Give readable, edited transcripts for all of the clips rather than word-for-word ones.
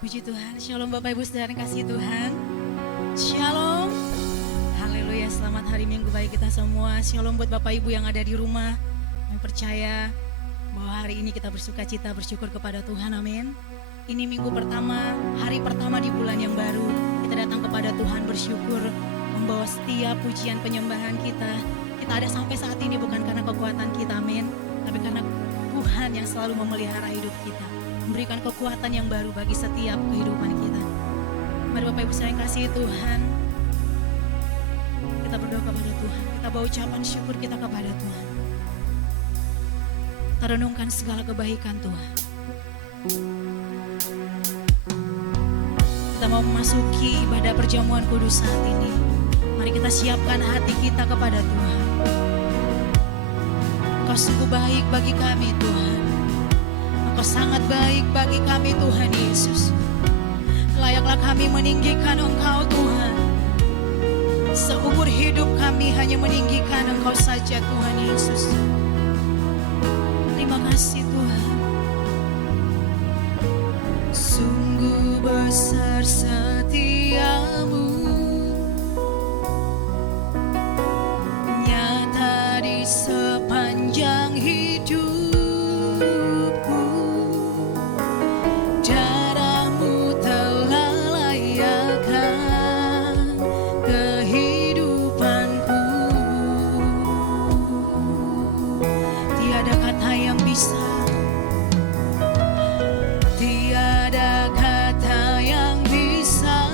Puji Tuhan, Shalom Bapak Ibu Saudara yang kasih Tuhan. Shalom, haleluya, selamat hari Minggu bagi kita semua. Shalom buat Bapak Ibu yang ada di rumah. Kami percaya bahwa hari ini kita bersuka cita, bersyukur kepada Tuhan, amin. Ini minggu pertama, hari pertama di bulan yang baru. Kita datang kepada Tuhan bersyukur, membawa setiap pujian penyembahan kita. Kita ada sampai saat ini bukan karena kekuatan kita, amin, tapi karena Tuhan yang selalu memelihara hidup kita, memberikan kekuatan yang baru bagi setiap kehidupan kita. Mari Bapak Ibu saya kasih Tuhan, kita berdoa kepada Tuhan, kita bawa ucapan syukur kita kepada Tuhan. Kita renungkan segala kebaikan Tuhan. Kita mau memasuki ibadah perjamuan kudus saat ini. Mari kita siapkan hati kita kepada Tuhan. Engkau sungguh baik bagi kami Tuhan. Engkau sangat baik bagi kami Tuhan Yesus. Layaklah kami meninggikan Engkau Tuhan. Seumur hidup kami hanya meninggikan Engkau saja Tuhan Yesus. Terima kasih Tuhan. Sungguh besar setiamu, nyata di sepanjang hidupku. Darahmu telah layakkan kehidupanku. Tiada kata yang bisa, tiada kata yang bisa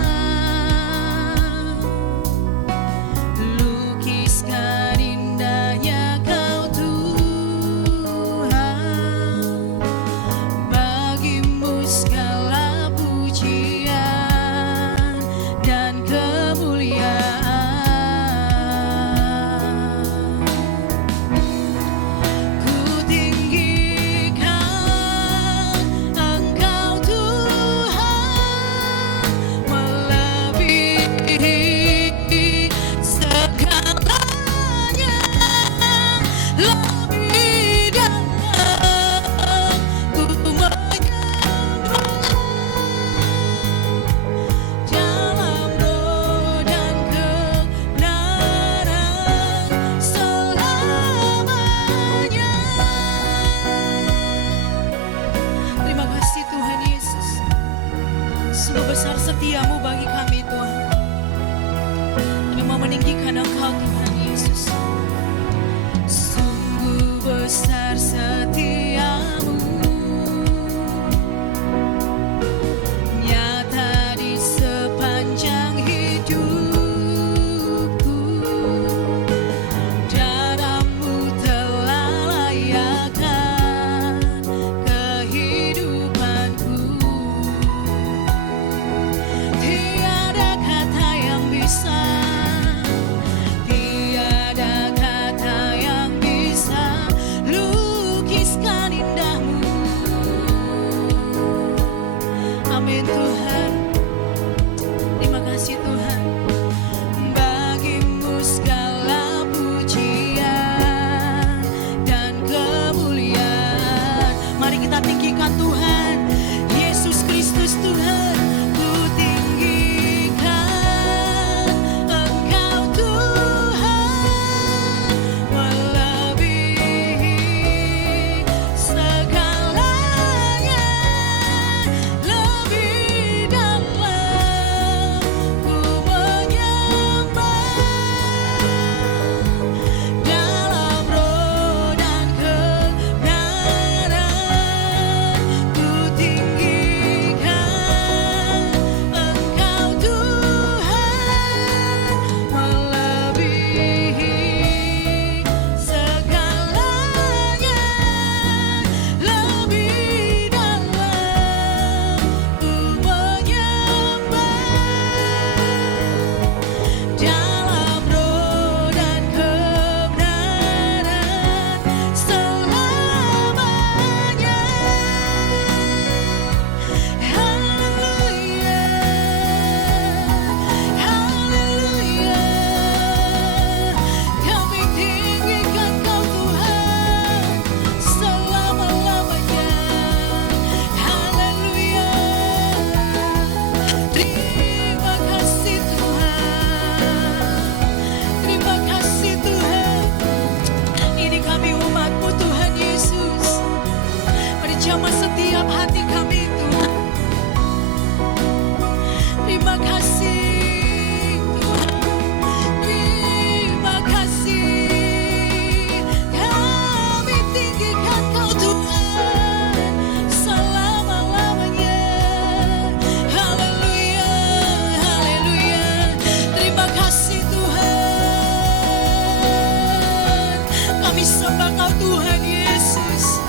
Tuhan Yesus.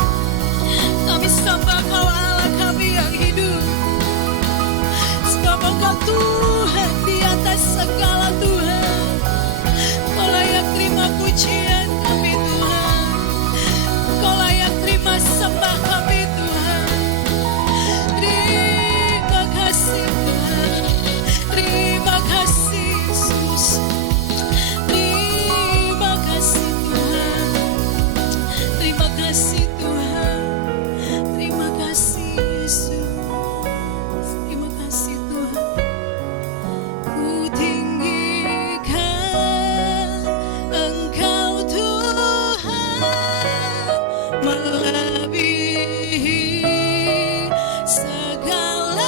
Kami sembah Kau Allah kami yang hidup. Sebab Engkau Tuhan di atas segala Tuhan. Kau layak terima pujian kami Tuhan. Kau layak terima sembah kami Tuhan. Terima kasih Tuhan. Terima kasih Yesus. Terima kasih Tuhan. Terima kasih Tuhan. Terima kasih Yesus. Terima kasih Tuhan. Ku tinggikan Engkau Tuhan, melebihi segalanya,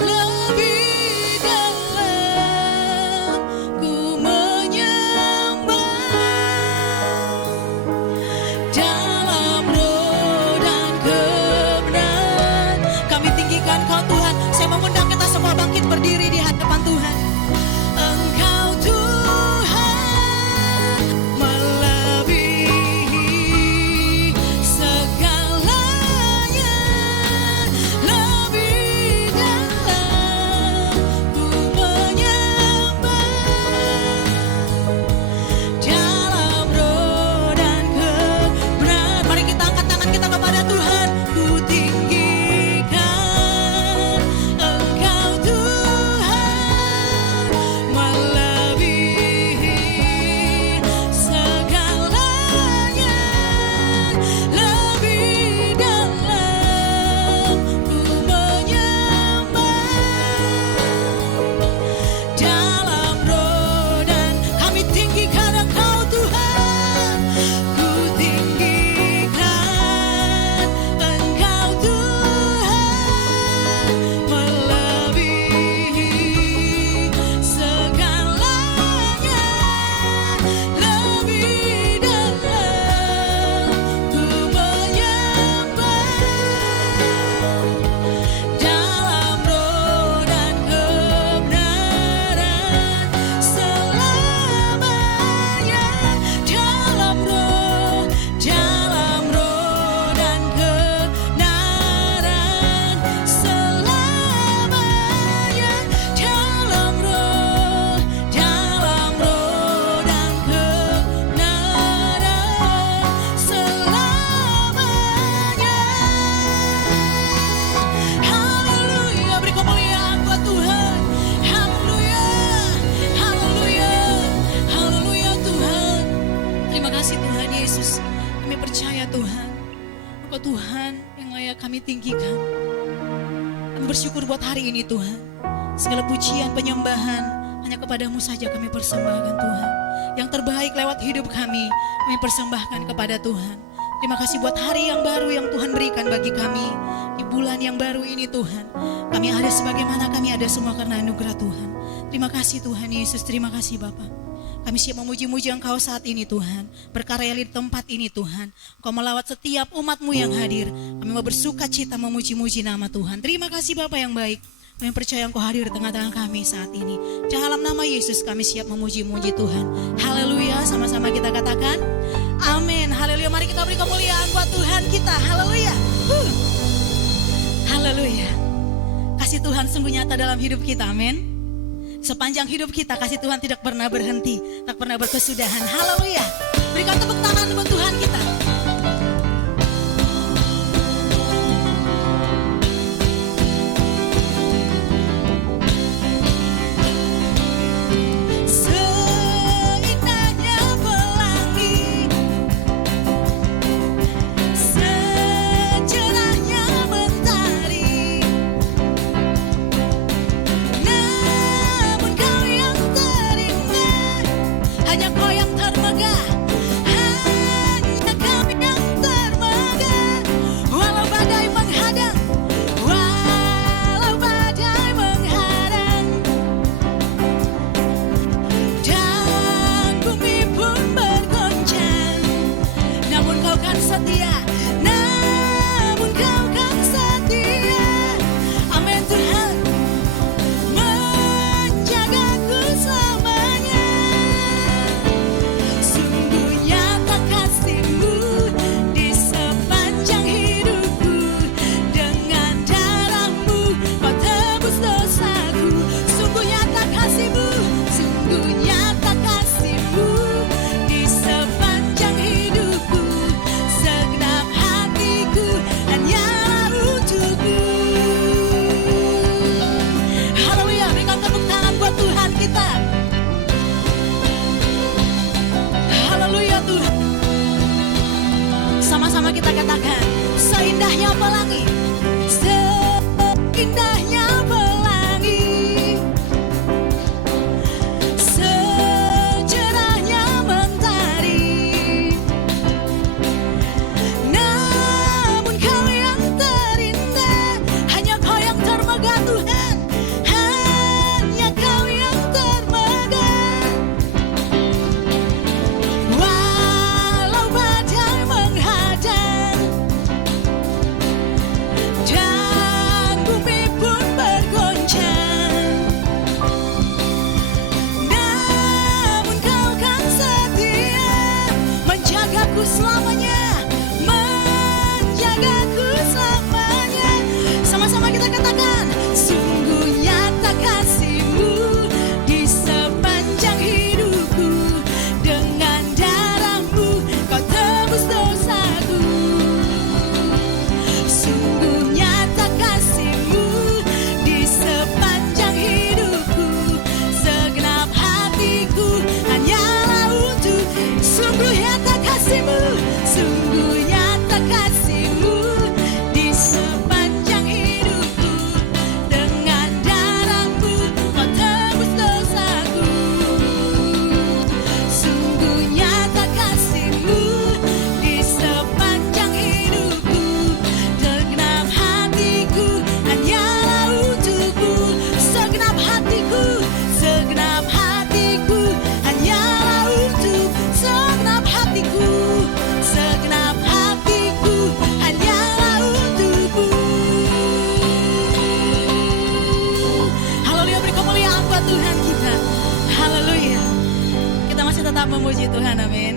lebih dalam ku menyembah, dalam roh dan kebenaran. Kami tinggikan Kau Tuhan. Saya mengundang kita semua bangkit berdiri di hadapan Tuhan. Engkau Tuhan, melebihi segalanya, lebih dalam ku menyembah, dalam roh dan kebenaran. Mari kita angkat tangan kita kepada Tuhan. Ku tinggikan Engkau Tuhan, melebihi segalanya, lebih dalam ku menyembah, dalam roh dan kami tinggikan Engkau Tuhan. Ku tinggikan Engkau Tuhan, melebihi segalanya, lebih dalam ku menyembah, dalam roh dan kebenaran selamanya, dalam roh dan kebenaran selamanya, dalam roh dan kebenaran selamanya. Haleluya, beri kemuliaan buat Tuhan. Haleluya, haleluya, haleluya Tuhan. Terima kasih Tuhan Yesus. Kami percaya Tuhan, Engkau Tuhan yang layak kami tinggikan. Kami bersyukur buat hari ini Tuhan. Segala pujian, penyembahan hanya kepadamu saja kami persembahkan Tuhan. Yang terbaik lewat hidup kami persembahkan kepada Tuhan. Terima kasih buat hari yang baru yang Tuhan berikan bagi kami. Di bulan yang baru ini Tuhan, kami ada sebagaimana kami ada semua karena anugerah Tuhan. Terima kasih Tuhan Yesus, terima kasih Bapa. Kami siap memuji-muji Engkau saat ini Tuhan. Berkarya di tempat ini Tuhan. Engkau melawat setiap umat-Mu yang hadir. Kami mau bersuka cita memuji-muji nama Tuhan. Terima kasih Bapa yang baik. Kami percaya Engkau hadir di tengah-tengah kami saat ini. Dalam nama Yesus kami siap memuji-muji Tuhan. Haleluya, sama-sama kita katakan amin. Haleluya, mari kita beri kemuliaan buat Tuhan kita. Haleluya. Haleluya. Kasih Tuhan sungguh nyata dalam hidup kita, amin. Sepanjang hidup kita kasih Tuhan tidak pernah berhenti, tak pernah berkesudahan. Haleluya. Berikan tepuk tangan buat Tuhan kita. Seindahnya pelangi, secerahnya mentari, namun Kau yang terindah, hanya Kau yang termegah, hanya Kami yang termegah. Walau badai menghadang, walau badai menghadang, dan bumi pun bergoncang, namun Kau kan setia, namun Kau kan setia. Amin Tuhan, menjagaku selamanya. pelangi, seindahnya pelangi, secerahnya mentari. Namun kau yang terindah, hanya kau yang termegah Tuhan, hanya kau yang termegah. Walau badai menghadang dan bumi pun bergoncang, namun kau kan setia menjagaku selamanya, menjagaku selamanya. Sama-sama kita katakan, sungguh nyata kasih-Mu di sepanjang hidupku. Dengan darah-Mu kau tebus dosaku. Sungguh nyata kasih-Mu di sepanjang hidupku. Segenap hatiku hanyalah untuk. Sungguh nyata kasih-Mu, sungguh nyata kasih-Mu di sepanjang hidupku. Dengan darah-Mu kau tebus dosaku. Sungguh nyata kasih-Mu di sepanjang hidupku. Segenap hatiku hanyalah untukmu. Segenap hatiku, segenap hatiku hanyalah untuk. Segenap hatiku, segenap hatiku hanyalah untukmu. Haleluya, beri kemuliaan buat Tuhan kita. Haleluya. Kita masih tetap memuji Tuhan, amin.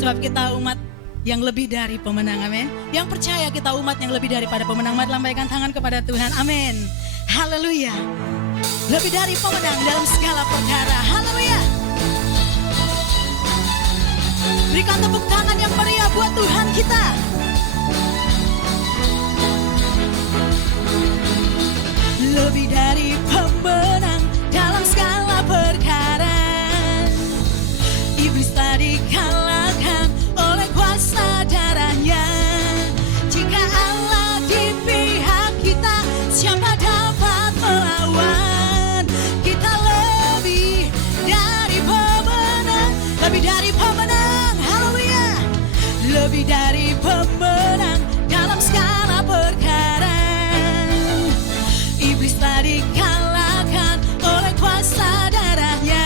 Sebab kita umat yang lebih dari pemenang, amin. Yang percaya kita umat yang lebih daripada pemenang. Mari lambaikan tangan kepada Tuhan, amin. Haleluya. Lebih dari pemenang dalam segala perkara, haleluya. Berikan tepuk tangan yang meriah buat Tuhan kita. Lebih dari pemenang dalam segala perkara. Iblis telah dikalahkan oleh kuasa darahnya. Jika Allah di pihak kita, siapa dapat melawan? Kita lebih dari pemenang, lebih dari pemenang, haleluya. Lebih dari pemenang dalam segala perkara. Iblis telah dikalahkan oleh kuasa darahnya.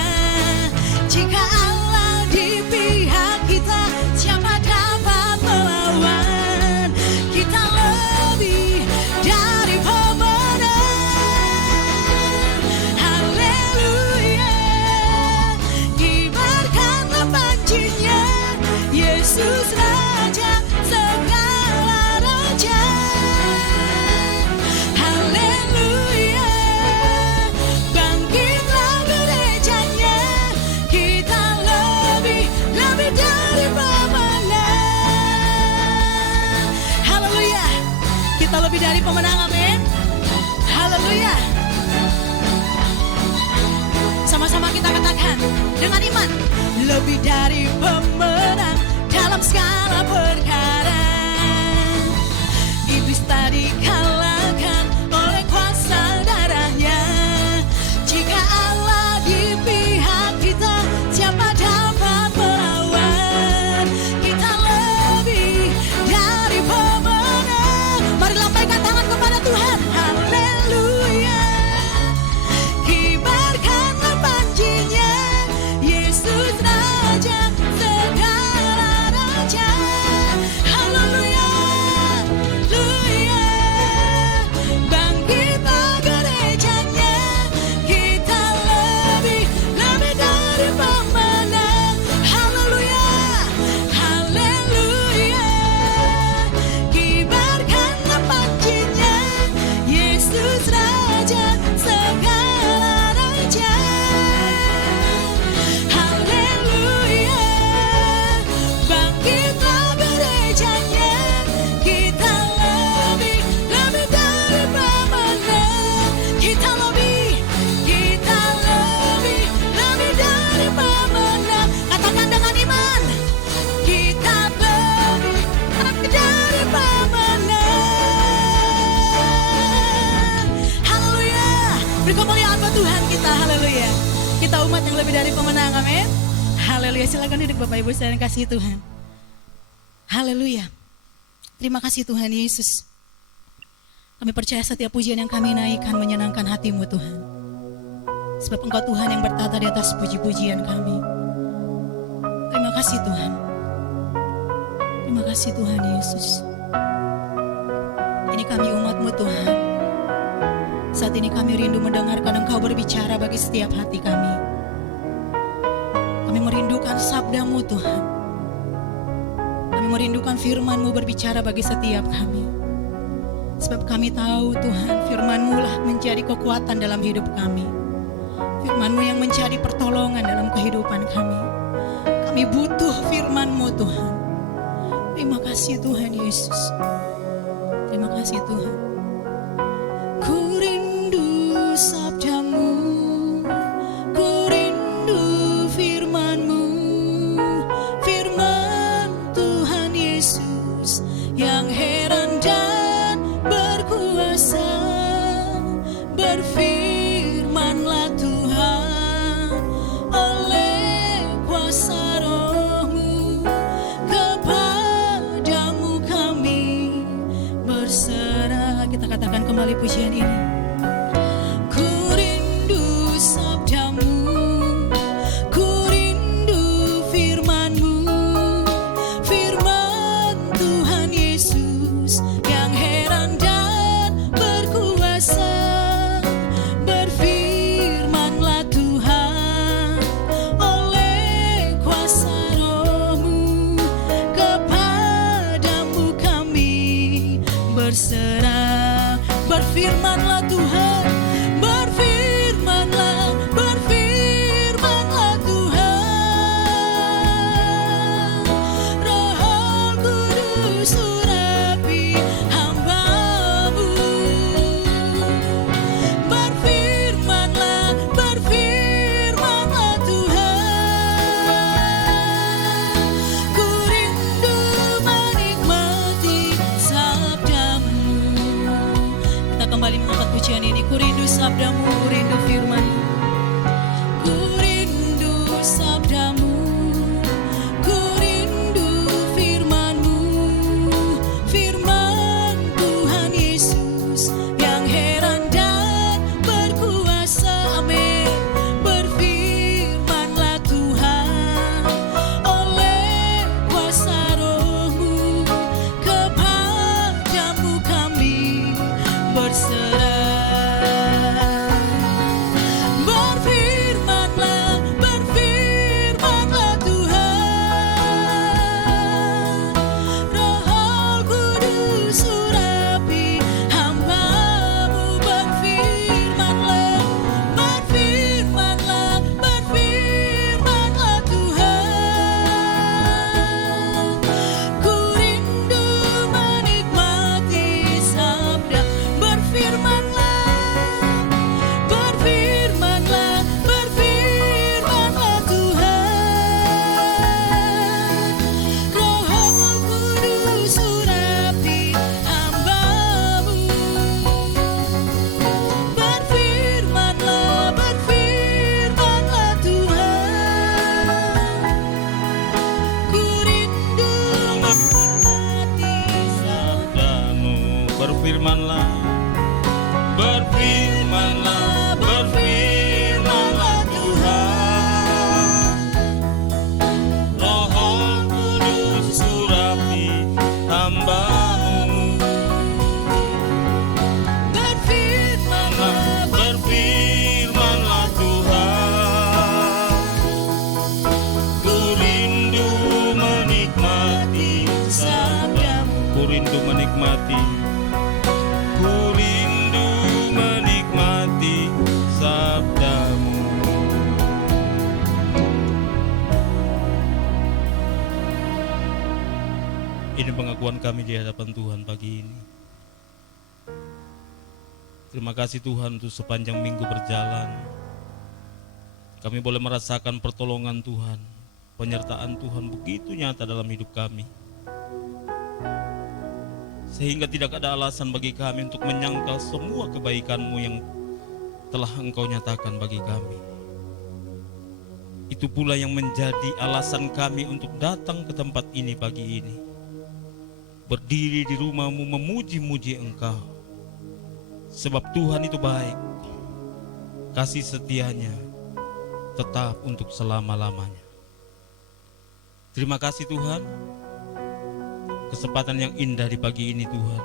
Jika Allah di pihak kita, siapa dapat melawan? Kita lebih dari pemenang, haleluya. Kibarkanlah panjinya, Yesus Raja segala raja. Haleluya. Bangkitlah gerejanya, kita lebih dari pemenang. Haleluya. Kita lebih dari pemenang, amin. Haleluya. Sama-sama kita katakan dengan iman, lebih dari pemenang dalam segala perkara. Iblis tadi kalahkan oleh kuasa darahnya. Jika Allah di pihak kita, siapa dapat melawan? Kita lebih dari pemenang. Mari lambaikan tangan kepada Tuhan, haleluya. Kibarkanlah panjinya, Yesus Raja segala raja. kita umat yang lebih dari pemenang, amin. Haleluya, silakan duduk Bapak Ibu sekalian kasih Tuhan. Haleluya. Terima kasih Tuhan Yesus. Kami percaya setiap pujian yang kami naikkan menyenangkan hati-Mu Tuhan. Sebab Engkau Tuhan yang bertata di atas puji-pujian kami. Terima kasih Tuhan. Terima kasih Tuhan Yesus. Ini kami umat-Mu Tuhan. Saat ini kami rindu mendengarkan Engkau berbicara bagi setiap hati kami. Kami merindukan sabda-Mu Tuhan. Kami merindukan firman-Mu berbicara bagi setiap kami. Sebab kami tahu Tuhan, firman-Mu lah menjadi kekuatan dalam hidup kami. Firman-Mu yang menjadi pertolongan dalam kehidupan kami. Kami butuh firman-Mu Tuhan. Terima kasih Tuhan Yesus. Terima kasih Tuhan. Ku rindu sabda-Mu, ku rindu firman-Mu, firman Tuhan Yesus yang heran dan berkuasa. Berfirmanlah Tuhan oleh kuasa Roh-Mu, kepadamu kami berserah. Kita katakan kembali pujian ini. Ku rindu sabda-Mu, ku rindu firman-Mu, firman Tuhan Yesus yang heran dan berkuasa. Berfirmanlah Tuhan oleh kuasa Roh-Mu, kepadamu kami berserah. Berfirmanlah Tuhan, berfirmanlah, berfirmanlah Tuhan. Roh Kudus urapi hamba-Mu. Berfirmanlah, berfirmanlah Tuhan. Ku rindu menikmati sabda-Mu. Kita kembali mengangkat pujian ini. Ku rindu sabda-Mu, ku rindu firman-Mu. Ku rindu sabda-Mu, ku rindu firman-Mu, firman Tuhan Yesus yang heran dan berkuasa. Amin. Berfirmanlah Tuhan oleh kuasa Roh-Mu, kepadamu kami berserah. Berfirmanlah, berfirmanlah Tuhan. Roh Kudus urapi hamba-Mu. Berfirmanlah, berfirmanlah, berfirmanlah Tuhan. Ku rindu menikmati sabda. Berfirmanlah, berfirmanlah, berfirmanlah Tuhan. Roh Kudus urapi hamba-Mu. Berfirmanlah, berfirmanlah Tuhan. Ku rindu menikmati Sabda-Mu, berfirmanlah, berfirmanlah, berfirmanlah Tuhan. Roh Kudus urapi hamba-Mu. berfirmanlah, Berfirmanlah Tuhan. Ku rindu menikmati sabda-Mu. Ku rindu menikmati, ku rindu menikmati sabda-Mu. Ini pengakuan kami di hadapan Tuhan pagi ini. Terima kasih Tuhan untuk sepanjang minggu berjalan. Kami boleh merasakan pertolongan Tuhan, penyertaan Tuhan begitu nyata dalam hidup kami. Sehingga tidak ada alasan bagi kami untuk menyangkal semua kebaikan-Mu yang telah Engkau nyatakan bagi kami. Itu pula yang menjadi alasan kami untuk datang ke tempat ini pagi ini. Berdiri di rumah-Mu memuji-muji Engkau. Sebab Tuhan itu baik. Kasih setianya tetap untuk selama-lamanya. Terima kasih Tuhan. Kesempatan yang indah di pagi ini Tuhan.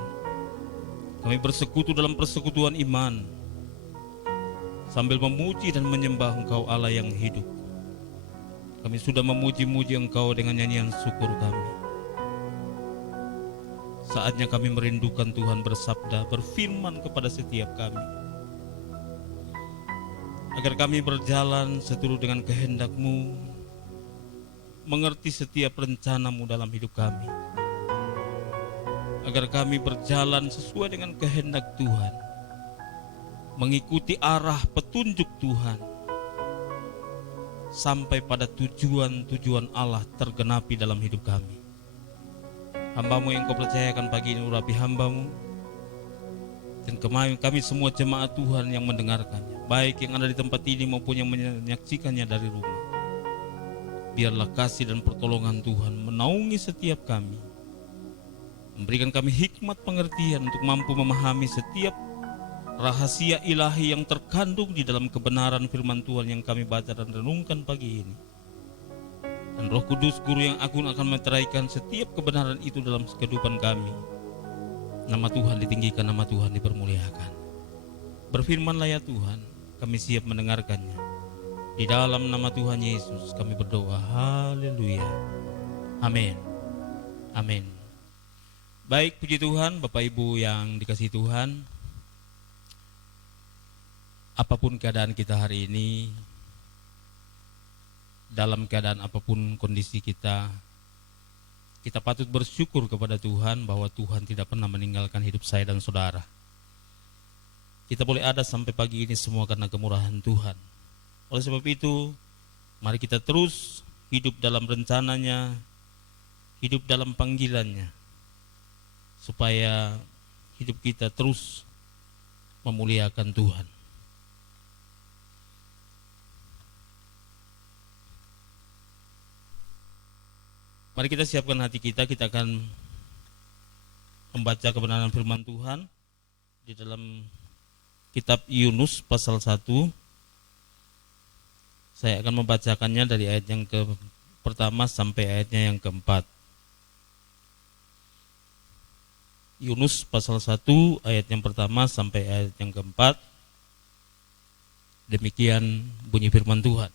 Kami bersekutu dalam persekutuan iman. Sambil memuji dan menyembah Engkau Allah yang hidup. Kami sudah memuji-muji Engkau dengan nyanyian syukur kami. Saatnya kami merindukan Tuhan bersabda, berfirman kepada setiap kami. Agar kami berjalan seturut dengan kehendak-Mu, mengerti setiap rencana-Mu dalam hidup kami. Agar kami berjalan sesuai dengan kehendak Tuhan, mengikuti arah petunjuk Tuhan, sampai pada tujuan-tujuan Allah tergenapi dalam hidup kami. Hamba-Mu yang Kau percayakan pagi ini urapi hamba-Mu, dan kami semua jemaat Tuhan yang mendengarkannya, baik yang ada di tempat ini maupun yang menyaksikannya dari rumah. Biarlah kasih dan pertolongan Tuhan menaungi setiap kami, memberikan kami hikmat pengertian untuk mampu memahami setiap rahasia ilahi yang terkandung di dalam kebenaran firman Tuhan yang kami baca dan renungkan pagi ini. Dan Roh Kudus Guru yang agung akan meteraikan setiap kebenaran itu dalam kehidupan kami. Nama Tuhan ditinggikan, nama Tuhan dipermuliakan. Berfirmanlah ya Tuhan, kami siap mendengarkannya. Di dalam nama Tuhan Yesus kami berdoa. Haleluya. Amin. Amin. Baik, puji Tuhan, Bapak Ibu yang dikasihi Tuhan. Apapun keadaan kita hari ini, dalam keadaan apapun kondisi kita patut bersyukur kepada Tuhan bahwa Tuhan tidak pernah meninggalkan hidup saya dan saudara. Kita boleh ada sampai pagi ini semua karena kemurahan Tuhan. Oleh sebab itu, mari kita terus hidup dalam rencananya, hidup dalam panggilannya, supaya hidup kita terus memuliakan Tuhan. Mari kita siapkan hati kita akan membaca kebenaran firman Tuhan di dalam kitab Yunus pasal 1. Saya akan membacakannya dari ayat yang pertama sampai ayatnya yang keempat. Yunus pasal 1 ayat yang pertama sampai ayat yang keempat. Demikian bunyi firman Tuhan.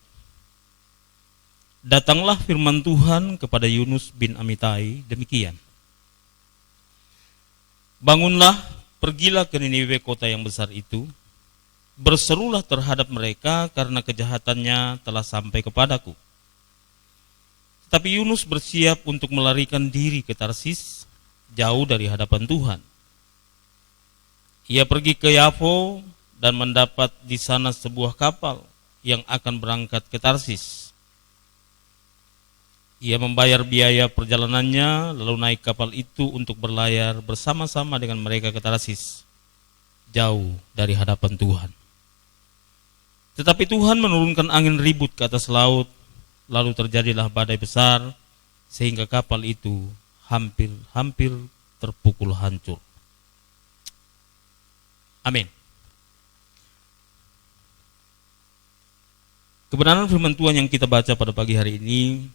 Datanglah firman Tuhan kepada Yunus bin Amitai demikian. Bangunlah, pergilah ke Niniwe kota yang besar itu. Berserulah terhadap mereka karena kejahatannya telah sampai kepadaku. Tetapi Yunus bersiap untuk melarikan diri ke Tarsis, jauh dari hadapan Tuhan. Ia pergi ke Yafo dan mendapat di sana sebuah kapal yang akan berangkat ke Tarsis. Ia membayar biaya perjalanannya, lalu naik kapal itu untuk berlayar bersama-sama dengan mereka ke Tarsis, jauh dari hadapan Tuhan. Tetapi Tuhan menurunkan angin ribut ke atas laut, lalu terjadilah badai besar, sehingga kapal itu hampir terpukul hancur. Amin. Kebenaran firman Tuhan yang kita baca pada pagi hari ini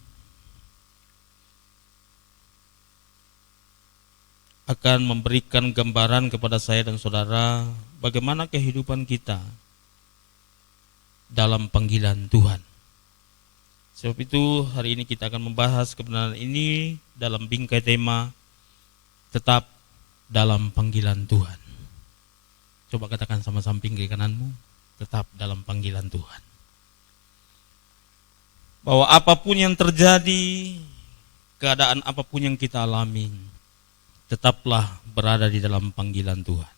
akan memberikan gambaran kepada saya dan saudara bagaimana kehidupan kita dalam panggilan Tuhan. Sebab itu hari ini kita akan membahas kebenaran ini dalam bingkai tema tetap dalam panggilan Tuhan. Coba katakan sama samping kiri kananmu, tetap dalam panggilan Tuhan. Bahwa apapun yang terjadi, keadaan apapun yang kita alami, tetaplah berada di dalam panggilan Tuhan.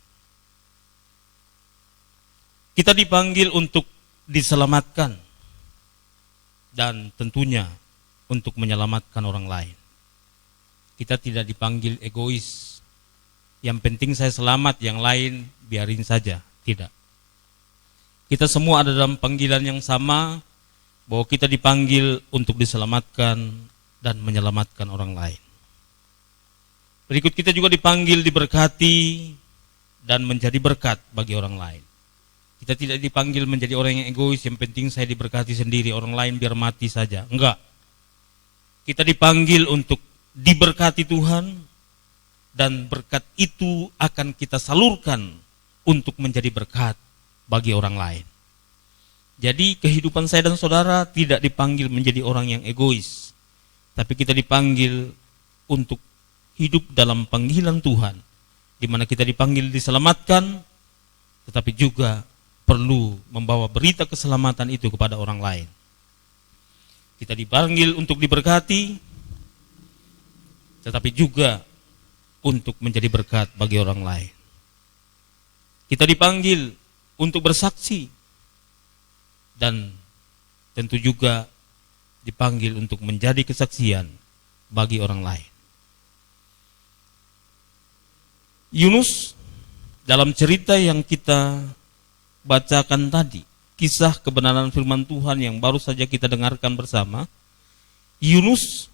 Kita dipanggil untuk diselamatkan dan tentunya untuk menyelamatkan orang lain. Kita tidak dipanggil egois. Yang penting saya selamat, yang lain biarin saja. Tidak. Kita semua ada dalam panggilan yang sama, bahwa kita dipanggil untuk diselamatkan dan menyelamatkan orang lain. Berikut kita juga dipanggil diberkati dan menjadi berkat bagi orang lain. Kita tidak dipanggil menjadi orang yang egois, yang penting saya diberkati sendiri, orang lain biar mati saja. Enggak. Kita dipanggil untuk diberkati Tuhan, dan berkat itu akan kita salurkan untuk menjadi berkat bagi orang lain. Jadi kehidupan saya dan saudara tidak dipanggil menjadi orang yang egois, tapi kita dipanggil untuk hidup dalam panggilan Tuhan, di mana kita dipanggil diselamatkan, tetapi juga perlu membawa berita keselamatan itu kepada orang lain. Kita dipanggil untuk diberkati, tetapi juga untuk menjadi berkat bagi orang lain. Kita dipanggil untuk bersaksi, dan tentu juga dipanggil untuk menjadi kesaksian bagi orang lain. Yunus dalam cerita yang kita bacakan tadi, kisah kebenaran firman Tuhan yang baru saja kita dengarkan bersama, Yunus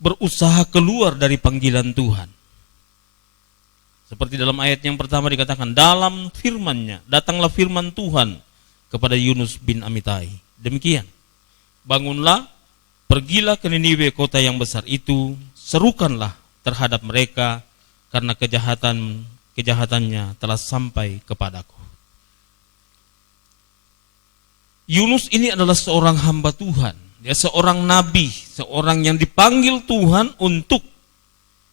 berusaha keluar dari panggilan Tuhan. Seperti dalam ayat yang pertama dikatakan, dalam firman-Nya datanglah firman Tuhan kepada Yunus bin Amitai. Demikian, bangunlah, pergilah ke Niniwe, kota yang besar itu, serukanlah terhadap mereka, karena kejahatannya telah sampai kepadaku. Yunus ini adalah seorang hamba Tuhan. Dia seorang nabi, seorang yang dipanggil Tuhan untuk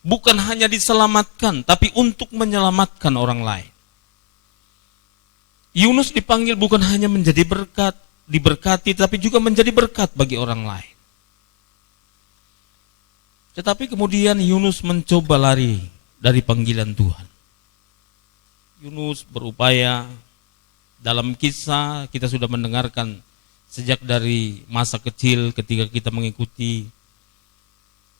bukan hanya diselamatkan, tapi untuk menyelamatkan orang lain. Yunus dipanggil bukan hanya menjadi berkat, diberkati, tapi juga menjadi berkat bagi orang lain. Tetapi kemudian Yunus mencoba lari dari panggilan Tuhan. Yunus berupaya, dalam kisah kita sudah mendengarkan sejak dari masa kecil ketika kita mengikuti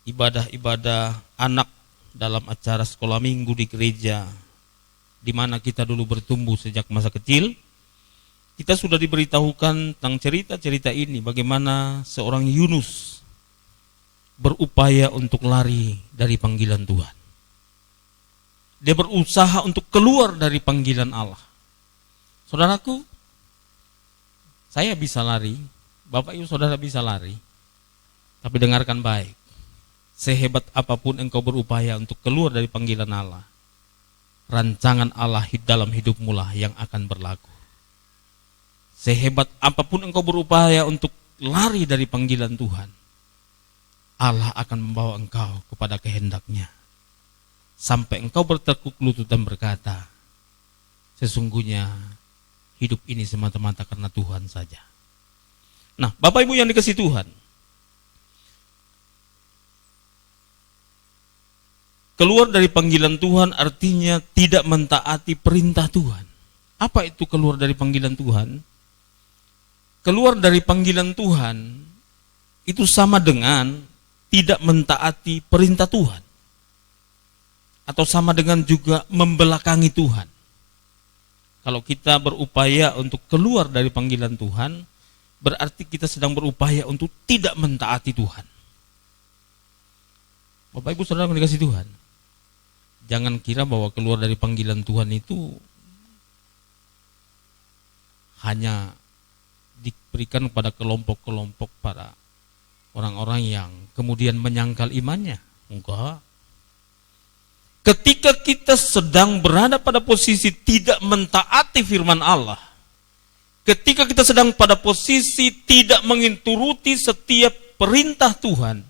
ibadah-ibadah anak dalam acara sekolah minggu di gereja, di mana kita dulu bertumbuh sejak masa kecil. Kita sudah diberitahukan tentang cerita-cerita ini, bagaimana seorang Yunus berupaya untuk lari dari panggilan Tuhan. Dia berusaha untuk keluar dari panggilan Allah. Saudaraku, saya bisa lari, Bapak Ibu Saudara bisa lari, tapi dengarkan baik. Sehebat apapun engkau berupaya untuk keluar dari panggilan Allah, rancangan Allah dalam hidupmu lah yang akan berlaku. Sehebat apapun engkau berupaya untuk lari dari panggilan Tuhan, Allah akan membawa engkau kepada kehendak-Nya. Sampai engkau bertekuk lutut dan berkata, sesungguhnya hidup ini semata-mata karena Tuhan saja. Nah, Bapak Ibu yang dikasihi Tuhan, keluar dari panggilan Tuhan artinya tidak mentaati perintah Tuhan. Apa itu keluar dari panggilan Tuhan? Keluar dari panggilan Tuhan itu sama dengan tidak mentaati perintah Tuhan. Atau sama dengan juga membelakangi Tuhan. Kalau kita berupaya untuk keluar dari panggilan Tuhan, berarti kita sedang berupaya untuk tidak mentaati Tuhan. Bapak Ibu Saudara yang dikasihi Tuhan, jangan kira bahwa keluar dari panggilan Tuhan itu hanya diberikan pada kelompok-kelompok para orang-orang yang kemudian menyangkal imannya. Enggak. Ketika kita sedang berada pada posisi tidak mentaati firman Allah, ketika kita sedang pada posisi tidak menginturuti setiap perintah Tuhan,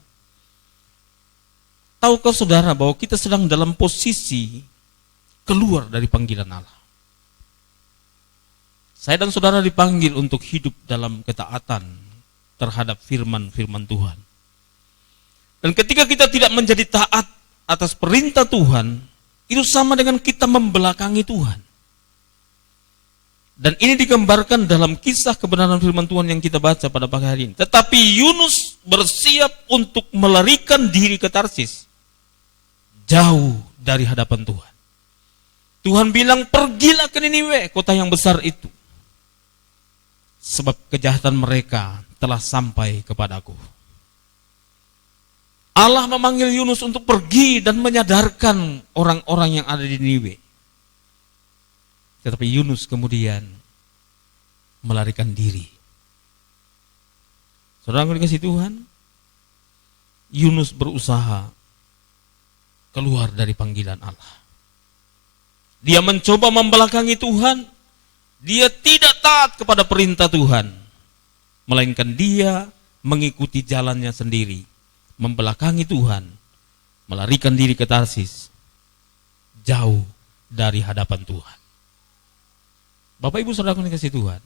tahukah saudara bahwa kita sedang dalam posisi keluar dari panggilan Allah? Saya dan saudara dipanggil untuk hidup dalam ketaatan terhadap firman-firman Tuhan. Dan ketika kita tidak menjadi taat atas perintah Tuhan, itu sama dengan kita membelakangi Tuhan. Dan ini digambarkan dalam kisah kebenaran firman Tuhan yang kita baca pada pagi hari ini. Tetapi Yunus bersiap untuk melarikan diri ke Tarsis, jauh dari hadapan Tuhan. Tuhan bilang, pergilah ke Niniwe, kota yang besar itu. sebab kejahatan mereka telah sampai kepadaku. Allah memanggil Yunus untuk pergi dan menyadarkan orang-orang yang ada di Niniwe. Tetapi Yunus kemudian melarikan diri. Saudara yang dikasihi Tuhan, Yunus berusaha keluar dari panggilan Allah. Dia mencoba membelakangi Tuhan. Dia tidak taat kepada perintah Tuhan, melainkan dia mengikuti jalannya sendiri, membelakangi Tuhan, melarikan diri ke Tarsis, jauh dari hadapan Tuhan. Bapak Ibu Saudara yang dikasihi Tuhan,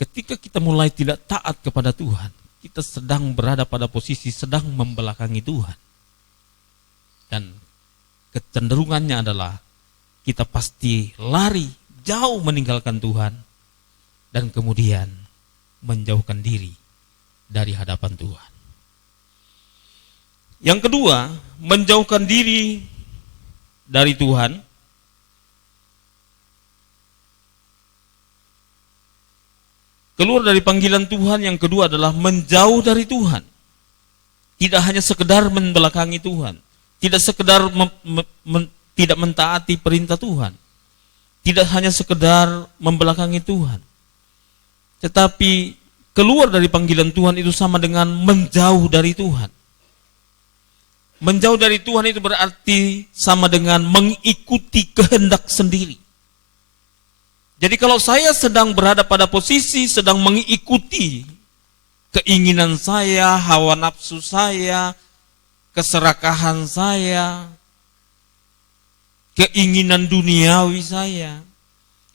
ketika kita mulai tidak taat kepada Tuhan, kita sedang berada pada posisi sedang membelakangi Tuhan. Dan kecenderungannya adalah kita pasti lari jauh meninggalkan Tuhan dan kemudian menjauhkan diri dari hadapan Tuhan. Yang kedua, menjauhkan diri dari Tuhan keluar dari panggilan Tuhan. Yang kedua adalah menjauh dari Tuhan. Tidak hanya sekedar membelakangi Tuhan, tidak sekedar tidak mentaati perintah Tuhan, tidak hanya sekedar membelakangi Tuhan, tetapi keluar dari panggilan Tuhan itu sama dengan menjauh dari Tuhan. Menjauh dari Tuhan itu berarti sama dengan mengikuti kehendak sendiri. Jadi kalau saya sedang berada pada posisi sedang mengikuti keinginan saya, hawa nafsu saya, keserakahan saya, keinginan duniawi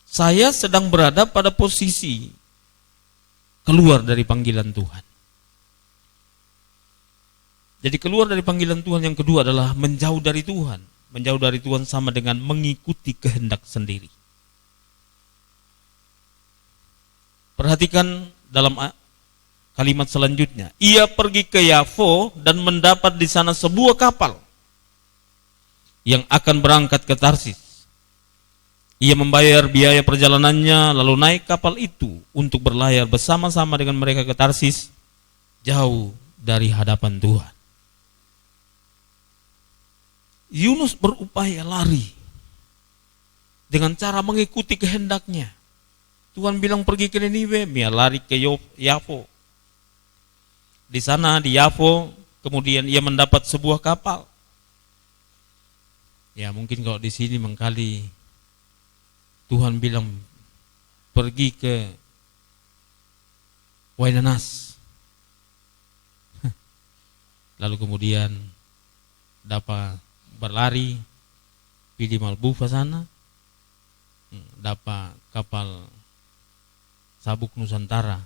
saya sedang berada pada posisi keluar dari panggilan Tuhan. Jadi keluar dari panggilan Tuhan yang kedua adalah menjauh dari Tuhan. Menjauh dari Tuhan sama dengan mengikuti kehendak sendiri. Perhatikan dalam kalimat selanjutnya. Ia pergi ke Yafo dan mendapat di sana sebuah kapal yang akan berangkat ke Tarsis. Ia membayar biaya perjalanannya lalu naik kapal itu untuk berlayar bersama-sama dengan mereka ke Tarsis, jauh dari hadapan Tuhan. Yunus berupaya lari dengan cara mengikuti kehendaknya. Tuhan bilang pergi ke Niniwe, dia lari ke Yafo. Di sana di Yafo kemudian ia mendapat sebuah kapal. Ya mungkin kalau di sini mengkali Tuhan bilang pergi ke Wainanas. Lalu kemudian dapat berlari di Malbufa sana, dapat kapal Sabuk Nusantara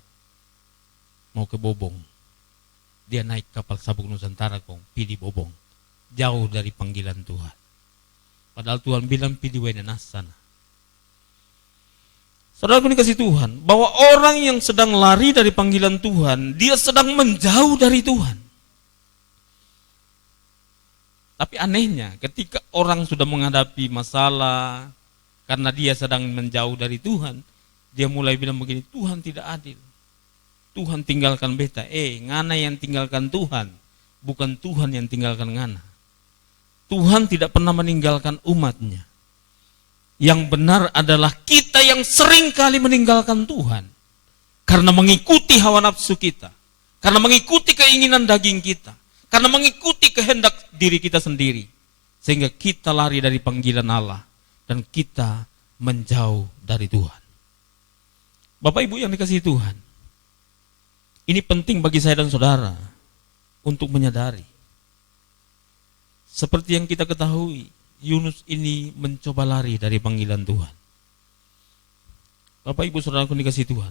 mau ke Bobong. Dia naik kapal Sabuk Nusantara kong pidi Bobong, jauh dari panggilan Tuhan. Padahal Tuhan bilang pidi Wainanas sana. Saudaraku dikasih Tuhan, bahwa orang yang sedang lari dari panggilan Tuhan, dia sedang menjauh dari Tuhan. Tapi anehnya, ketika orang sudah menghadapi masalah, karena dia sedang menjauh dari Tuhan, dia mulai bilang begini, Tuhan tidak adil. Tuhan tinggalkan beta. Ngana yang tinggalkan Tuhan, bukan Tuhan yang tinggalkan ngana. Tuhan tidak pernah meninggalkan umatnya. Yang benar adalah kita yang sering kali meninggalkan Tuhan. Karena mengikuti hawa nafsu kita. Karena mengikuti keinginan daging kita. Karena mengikuti kehendak diri kita sendiri. Sehingga kita lari dari panggilan Allah. Dan kita menjauh dari Tuhan. Bapak Ibu yang dikasihi Tuhan. Ini penting bagi saya dan saudara. Untuk menyadari. Seperti yang kita ketahui. Yunus ini mencoba lari dari panggilan Tuhan. Bapak Ibu saudaraku dikasihi Tuhan.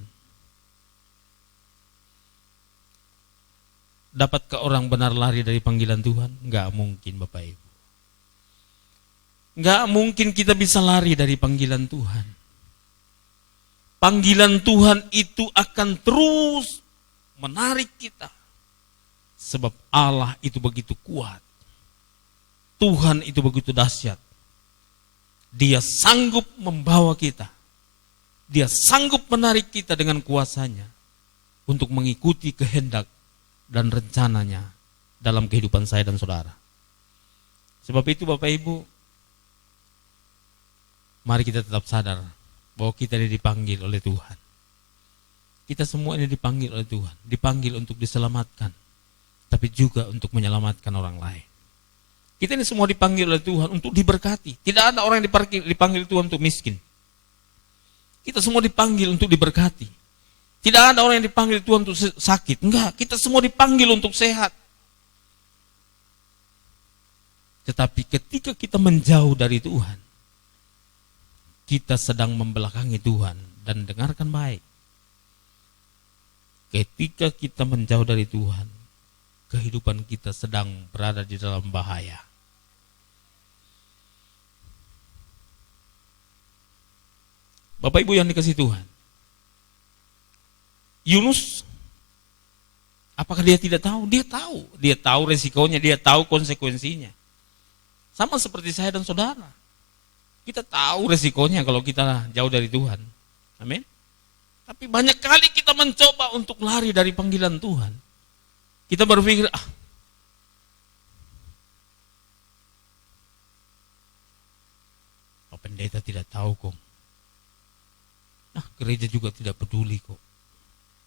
Dapatkah orang benar lari dari panggilan Tuhan? Enggak mungkin Bapak Ibu. Enggak mungkin kita bisa lari dari panggilan Tuhan. Panggilan Tuhan itu akan terus menarik kita. Sebab Allah itu begitu kuat. Tuhan itu begitu dahsyat. Dia sanggup membawa kita Dia sanggup menarik kita dengan kuasanya untuk mengikuti kehendak dan rencananya dalam kehidupan saya dan saudara. Sebab itu Bapak Ibu, mari kita tetap sadar bahwa kita ini dipanggil oleh Tuhan. Kita semua ini dipanggil oleh Tuhan, dipanggil untuk diselamatkan, tapi juga untuk menyelamatkan orang lain. Kita ini semua dipanggil oleh Tuhan untuk diberkati. Tidak ada orang yang dipanggil Tuhan untuk miskin. Kita semua dipanggil untuk diberkati. Tidak ada orang yang dipanggil Tuhan untuk sakit. Enggak, kita semua dipanggil untuk sehat. Tetapi ketika kita menjauh dari Tuhan, kita sedang membelakangi Tuhan. Dan dengarkan baik, ketika kita menjauh dari Tuhan, kehidupan kita sedang berada di dalam bahaya. Bapak Ibu yang dikasihi Tuhan, Yunus, apakah dia tidak tahu? Dia tahu resikonya, dia tahu konsekuensinya. Sama seperti saya dan saudara, kita tahu resikonya kalau kita jauh dari Tuhan. Amin. Tapi banyak kali kita mencoba untuk lari dari panggilan Tuhan. Kita berpikir, pendeta tidak tahu kok. Gereja juga tidak peduli kok.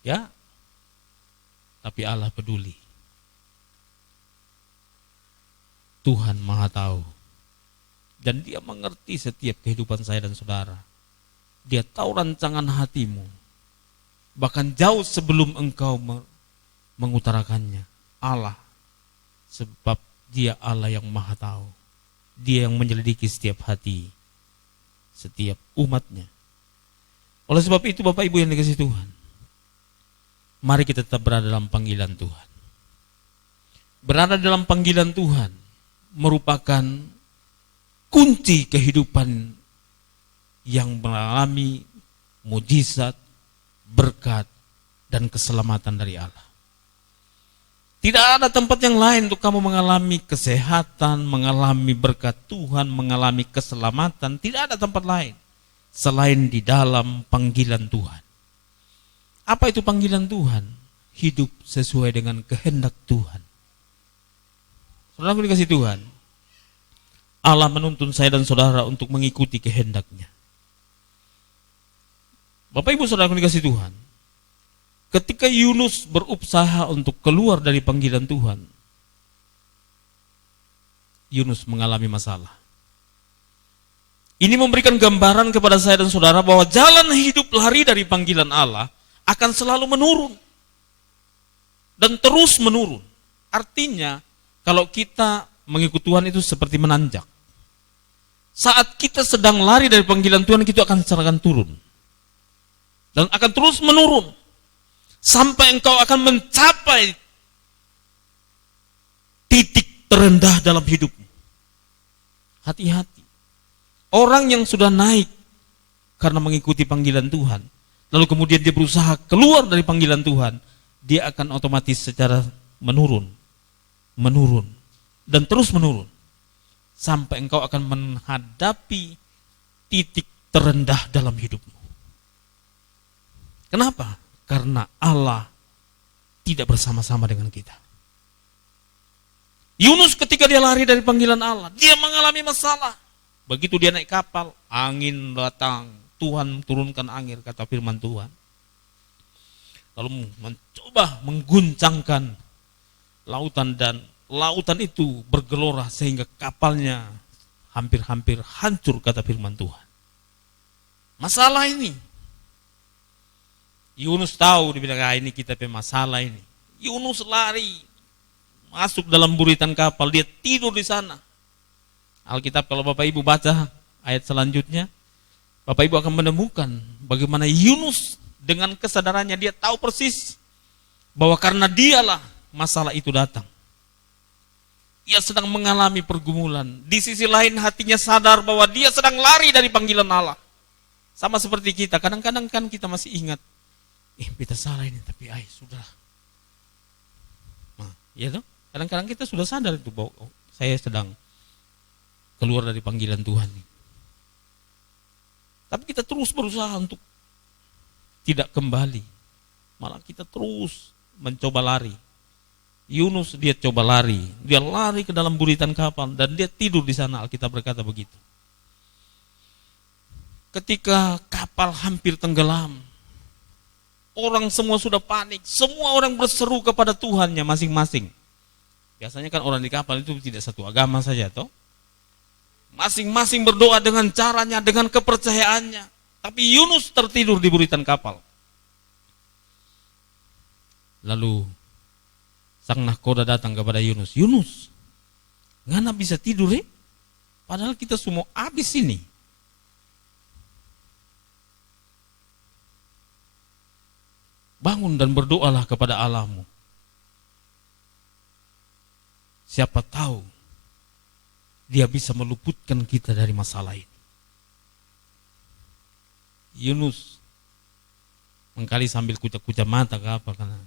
Ya, tapi Allah peduli. Tuhan Maha tahu. Dan Dia mengerti setiap kehidupan saya dan saudara. Dia tahu rancangan hatimu. Bahkan jauh sebelum engkau mengutarakannya. Allah. Sebab Dia Allah yang Maha tahu. Dia yang menyelidiki setiap hati, setiap umatnya. Oleh sebab itu Bapak Ibu yang dikasihi Tuhan, mari kita tetap berada dalam panggilan Tuhan. Berada dalam panggilan Tuhan merupakan kunci kehidupan yang mengalami mujizat, berkat, dan keselamatan dari Allah. Tidak ada tempat yang lain untuk kamu mengalami kesehatan, mengalami berkat Tuhan, mengalami keselamatan. Tidak ada tempat lain selain di dalam panggilan Tuhan. Apa itu panggilan Tuhan? Hidup sesuai dengan kehendak Tuhan. Saudaraku dikasihi Tuhan, Allah menuntun saya dan saudara untuk mengikuti kehendak-Nya. Bapak Ibu saudaraku dikasihi Tuhan, ketika Yunus berusaha untuk keluar dari panggilan Tuhan, Yunus mengalami masalah. Ini memberikan gambaran kepada saya dan saudara bahwa jalan hidup lari dari panggilan Allah akan selalu menurun. Dan terus menurun. Artinya, kalau kita mengikut Tuhan itu seperti menanjak. Saat kita sedang lari dari panggilan Tuhan, kita akan turun. Dan akan terus menurun. Sampai engkau akan mencapai titik terendah dalam hidupmu. Hati-hati. Orang yang sudah naik karena mengikuti panggilan Tuhan, lalu kemudian dia berusaha keluar dari panggilan Tuhan, dia akan otomatis secara menurun, dan terus menurun. Sampai engkau akan menghadapi titik terendah dalam hidupmu. Kenapa? Karena Allah tidak bersama-sama dengan kita. Yunus ketika dia lari dari panggilan Allah, dia mengalami masalah. Begitu dia naik kapal, angin datang, Tuhan turunkan angin, kata firman Tuhan. Lalu mencoba mengguncangkan lautan, dan lautan itu bergelora sehingga kapalnya hampir-hampir hancur, kata firman Tuhan. Masalah ini, Yunus tahu, dia bilang, ini kita punya masalah ini. Yunus lari, masuk dalam buritan kapal, dia tidur di sana. Alkitab kalau Bapak Ibu baca ayat selanjutnya, Bapak Ibu akan menemukan bagaimana Yunus dengan kesadarannya, dia tahu persis bahwa karena dialah masalah itu datang. Ia sedang mengalami pergumulan. Di sisi lain hatinya sadar bahwa dia sedang lari dari panggilan Allah. Sama seperti kita, kadang-kadang kan kita masih ingat, kita salah ini, tapi sudah. Nah, ya toh? Kadang-kadang kita sudah sadar itu bahwa saya sedang keluar dari panggilan Tuhan. Tapi kita terus berusaha untuk tidak kembali. Malah kita terus mencoba lari. Yunus dia coba lari, dia lari ke dalam buritan kapal dan dia tidur di sana. Alkitab berkata begitu. Ketika kapal hampir tenggelam, orang semua sudah panik, semua orang berseru kepada Tuhannya masing-masing. Biasanya kan orang di kapal itu tidak satu agama saja, toh. Masing-masing berdoa dengan caranya, dengan kepercayaannya. Tapi Yunus tertidur di buritan kapal. Lalu sang nahkoda datang kepada Yunus. Yunus, ngana bisa tidur padahal kita semua habis ini. Bangun dan berdoalah kepada Allahmu. Siapa tahu dia bisa meluputkan kita dari masalah ini. Yunus mengkali sambil kucap-kucap mata ke apa karena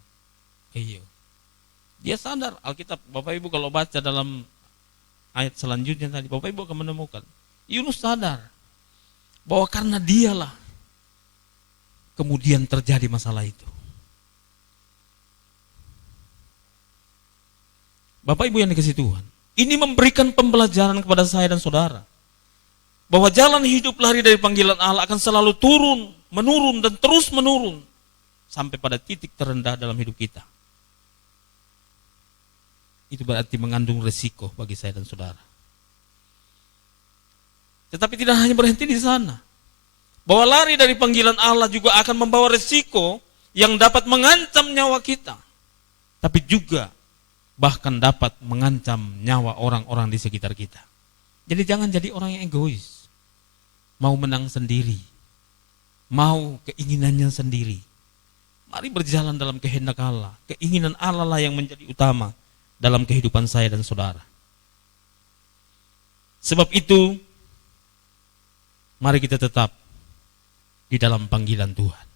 dia sadar. Alkitab Bapak Ibu kalau baca dalam ayat selanjutnya tadi, Bapak Ibu akan menemukan Yunus sadar bahwa karena dialah kemudian terjadi masalah itu. Bapak Ibu yang dikasihi Tuhan, ini memberikan pembelajaran kepada saya dan saudara bahwa jalan hidup lari dari panggilan Allah akan selalu turun, menurun dan terus menurun sampai pada titik terendah dalam hidup kita. Itu berarti mengandung resiko bagi saya dan saudara. Tetapi tidak hanya berhenti di sana. Bahwa lari dari panggilan Allah juga akan membawa resiko yang dapat mengancam nyawa kita. Tapi juga bahkan dapat mengancam nyawa orang-orang di sekitar kita. Jadi jangan jadi orang yang egois. Mau menang sendiri. Mau keinginannya sendiri. Mari berjalan dalam kehendak Allah. Keinginan Allah lah yang menjadi utama dalam kehidupan saya dan saudara. Sebab itu, mari kita tetap di dalam panggilan Tuhan.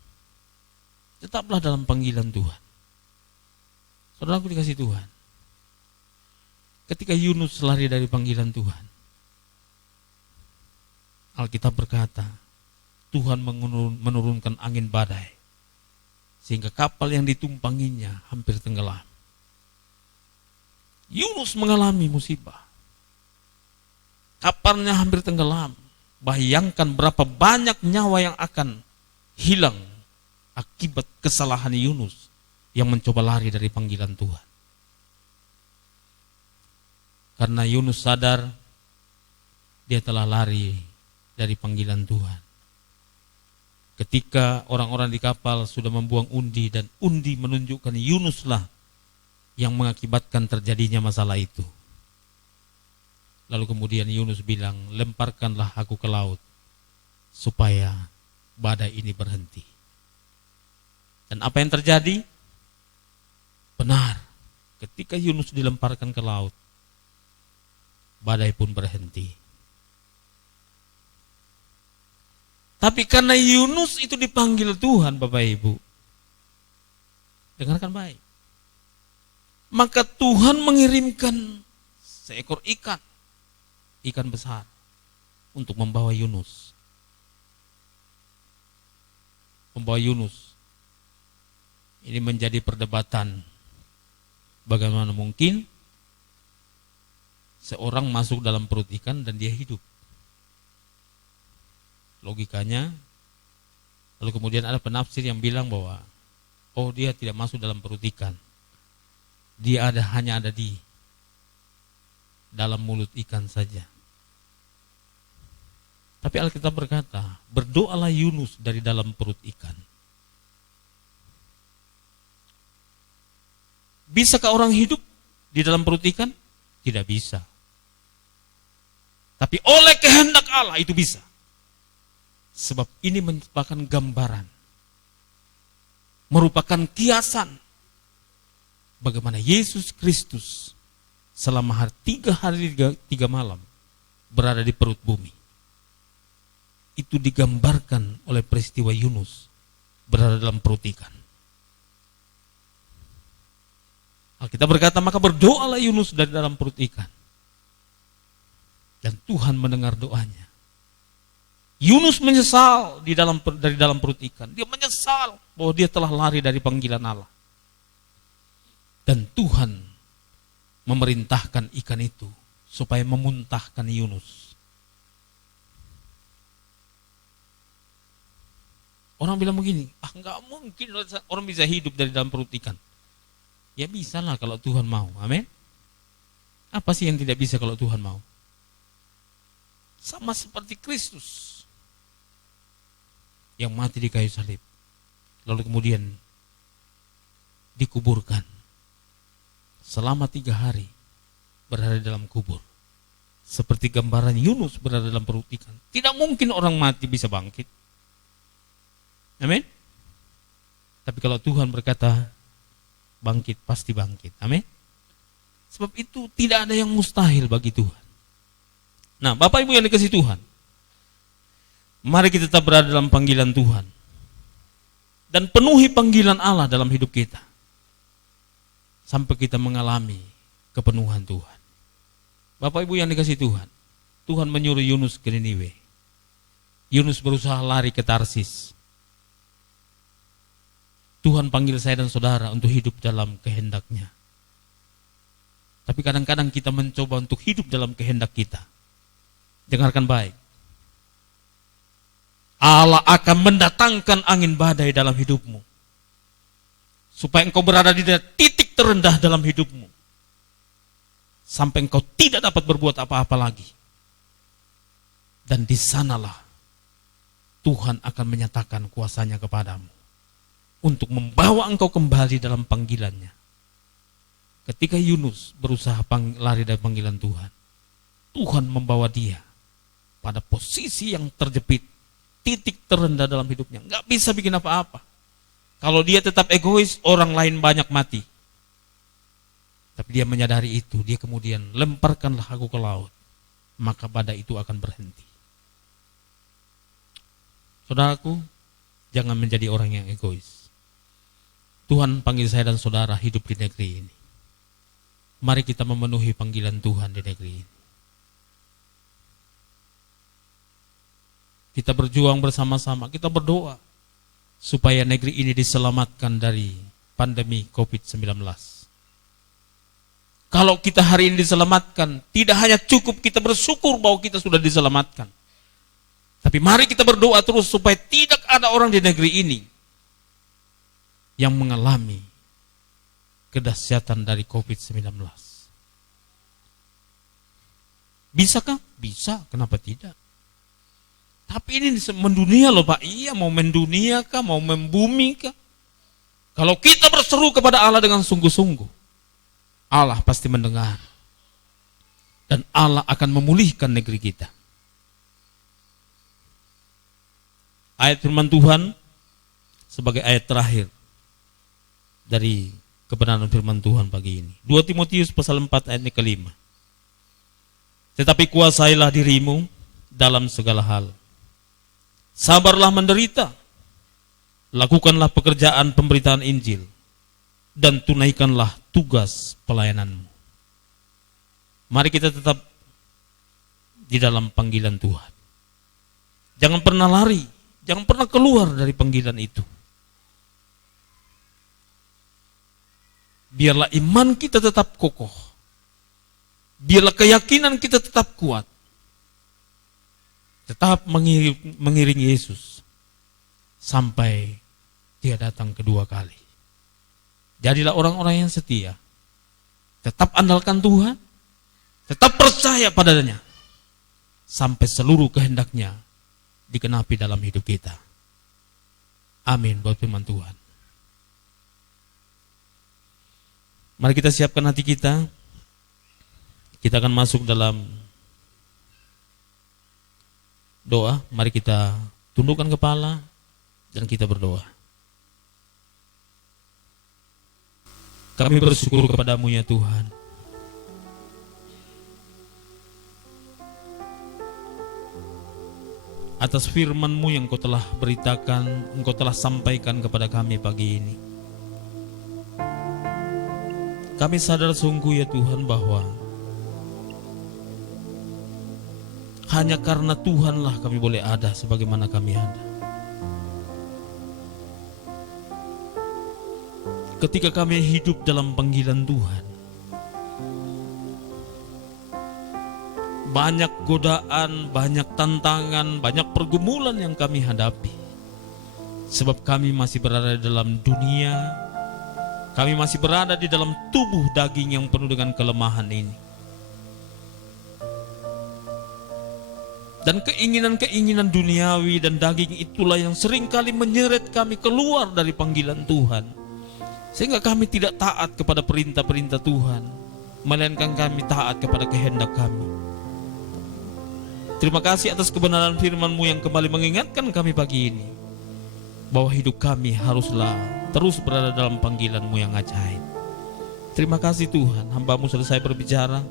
Tetaplah dalam panggilan Tuhan. Saudaraku dikasih Tuhan. Ketika Yunus lari dari panggilan Tuhan, Alkitab berkata, Tuhan menurunkan angin badai, sehingga kapal yang ditumpanginya hampir tenggelam. Yunus mengalami musibah. Kapalnya hampir tenggelam. Bayangkan berapa banyak nyawa yang akan hilang akibat kesalahan Yunus yang mencoba lari dari panggilan Tuhan. Karena Yunus sadar dia telah lari dari panggilan Tuhan. Ketika orang-orang di kapal sudah membuang undi dan undi menunjukkan Yunuslah yang mengakibatkan terjadinya masalah itu. Lalu kemudian Yunus bilang, lemparkanlah aku ke laut supaya badai ini berhenti. Dan apa yang terjadi? Benar, ketika Yunus dilemparkan ke laut, badai pun berhenti. Tapi karena Yunus itu dipanggil Tuhan, Bapak Ibu, dengarkan baik, maka Tuhan mengirimkan seekor ikan besar untuk membawa Yunus. Membawa Yunus. Ini menjadi perdebatan. Bagaimana mungkin seorang masuk dalam perut ikan dan dia hidup? Logikanya, lalu kemudian ada penafsir yang bilang bahwa dia tidak masuk dalam perut ikan. Dia hanya ada di dalam mulut ikan saja. Tapi Alkitab berkata, berdoalah Yunus dari dalam perut ikan. Bisakah orang hidup di dalam perut ikan? Tidak bisa. Tapi oleh kehendak Allah itu bisa. Sebab ini merupakan gambaran, merupakan kiasan bagaimana Yesus Kristus selama 3 hari 3 malam berada di perut bumi. Itu digambarkan oleh peristiwa Yunus berada dalam perut ikan. Alkitab berkata, maka berdoalah Yunus dari dalam perut ikan. Dan Tuhan mendengar doanya. Yunus menyesal dari dalam perut ikan. Dia menyesal bahwa dia telah lari dari panggilan Allah. Dan Tuhan memerintahkan ikan itu supaya memuntahkan Yunus. Orang bilang begini, nggak mungkin orang bisa hidup dari dalam perut ikan. Ya bisa lah kalau Tuhan mau, amin. Apa sih yang tidak bisa kalau Tuhan mau? Sama seperti Kristus yang mati di kayu salib, lalu kemudian dikuburkan. Selama 3 hari berada dalam kubur. Seperti gambaran Yunus berada dalam perut ikan. Tidak mungkin orang mati bisa bangkit. Amin. Tapi kalau Tuhan berkata bangkit, pasti bangkit. Amin. Sebab itu tidak ada yang mustahil bagi Tuhan. Nah, Bapak Ibu yang dikasihi Tuhan, mari kita tetap berada dalam panggilan Tuhan dan penuhi panggilan Allah dalam hidup kita sampai kita mengalami kepenuhan Tuhan. Bapak Ibu yang dikasihi Tuhan, Tuhan menyuruh Yunus ke Niniwe. Yunus berusaha lari ke Tarsis. Tuhan panggil saya dan saudara untuk hidup dalam kehendak-Nya. Tapi kadang-kadang kita mencoba untuk hidup dalam kehendak kita. Dengarkan baik. Allah akan mendatangkan angin badai dalam hidupmu. Supaya engkau berada di titik terendah dalam hidupmu. Sampai engkau tidak dapat berbuat apa-apa lagi. Dan di sanalah Tuhan akan menyatakan kuasa-Nya kepadamu. Untuk membawa engkau kembali dalam panggilan-Nya. Ketika Yunus berusaha lari dari panggilan Tuhan, Tuhan membawa dia pada posisi yang terjepit, titik terendah dalam hidupnya. Nggak bisa bikin apa-apa. Kalau dia tetap egois, orang lain banyak mati. Tapi dia menyadari itu, dia kemudian lemparkanlah aku ke laut, maka badai itu akan berhenti. Saudaraku, jangan menjadi orang yang egois. Tuhan panggil saya dan saudara hidup di negeri ini. Mari kita memenuhi panggilan Tuhan di negeri ini. Kita berjuang bersama-sama, kita berdoa supaya negeri ini diselamatkan dari pandemi COVID-19. Kalau kita hari ini diselamatkan, tidak hanya cukup kita bersyukur bahwa kita sudah diselamatkan. Tapi mari kita berdoa terus supaya tidak ada orang di negeri ini yang mengalami kedahsyatan dari COVID-19. Bisakah? Bisa, kenapa tidak? Tapi ini mendunia loh Pak. Iya, mau mendunia kah, mau membumi kah? Kalau kita berseru kepada Allah dengan sungguh-sungguh, Allah pasti mendengar. Dan Allah akan memulihkan negeri kita. Ayat firman Tuhan sebagai ayat terakhir dari kebenaran firman Tuhan pagi ini. 2 Timotius pasal 4 ayat ke-5. Tetapi kuasailah dirimu dalam segala hal. Sabarlah menderita. Lakukanlah pekerjaan pemberitaan Injil. Dan tunaikanlah tugas pelayananmu. Mari kita tetap di dalam panggilan Tuhan. Jangan pernah lari. Jangan pernah keluar dari panggilan itu. Biarlah iman kita tetap kokoh. Biarlah keyakinan kita tetap kuat. Tetap mengiring Yesus sampai Dia datang kedua kali. Jadilah orang-orang yang setia. Tetap andalkan Tuhan. Tetap percaya padanya. Sampai seluruh kehendak-Nya dikenapi dalam hidup kita. Amin buat firman Tuhan. Mari kita siapkan hati kita. Kita akan masuk dalam doa. Mari kita tundukkan kepala dan kita berdoa. Kami bersyukur kepadamu ya Tuhan. Atas firman-Mu yang Kau telah beritakan, Engkau telah sampaikan kepada kami pagi ini. Kami sadar sungguh ya Tuhan bahwa Hanya karena Tuhanlah kami boleh ada sebagaimana kami ada. Ketika kami hidup dalam panggilan Tuhan, banyak godaan, banyak tantangan, banyak pergumulan yang kami hadapi. Sebab kami masih berada dalam dunia, kami masih berada di dalam tubuh daging yang penuh dengan kelemahan ini. Dan keinginan-keinginan duniawi dan daging itulah yang seringkali menyeret kami keluar dari panggilan Tuhan. Sehingga kami tidak taat kepada perintah-perintah Tuhan, melainkan kami taat kepada kehendak kami. Terima kasih atas kebenaran firman-Mu yang kembali mengingatkan kami pagi ini, bahwa hidup kami haruslah terus berada dalam panggilan-Mu yang ajaib. Terima kasih Tuhan, hamba-Mu selesai berbicara.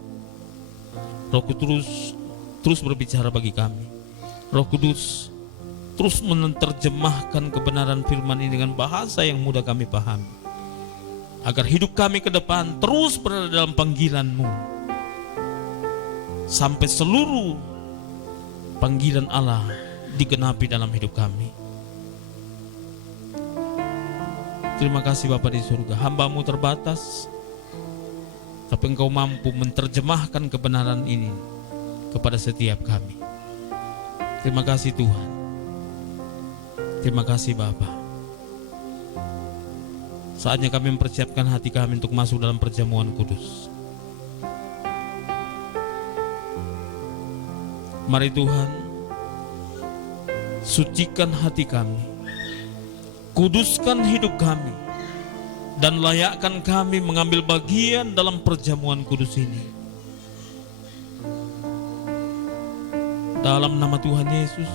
Roh Kudus terus berbicara bagi kami. Roh Kudus terus menerjemahkan kebenaran firman ini dengan bahasa yang mudah kami pahami, agar hidup kami ke depan terus berada dalam panggilan-Mu, sampai seluruh panggilan Allah digenapi dalam hidup kami. Terima kasih Bapa di surga, hamba-Mu terbatas, tapi Engkau mampu menerjemahkan kebenaran ini kepada setiap kami. Terima kasih Tuhan. Terima kasih Bapa. Saatnya kami mempersiapkan hati kami untuk masuk dalam perjamuan kudus. Mari Tuhan, sucikan hati kami, kuduskan hidup kami, dan layakkan kami mengambil bagian dalam perjamuan kudus ini. Dalam nama Tuhan Yesus,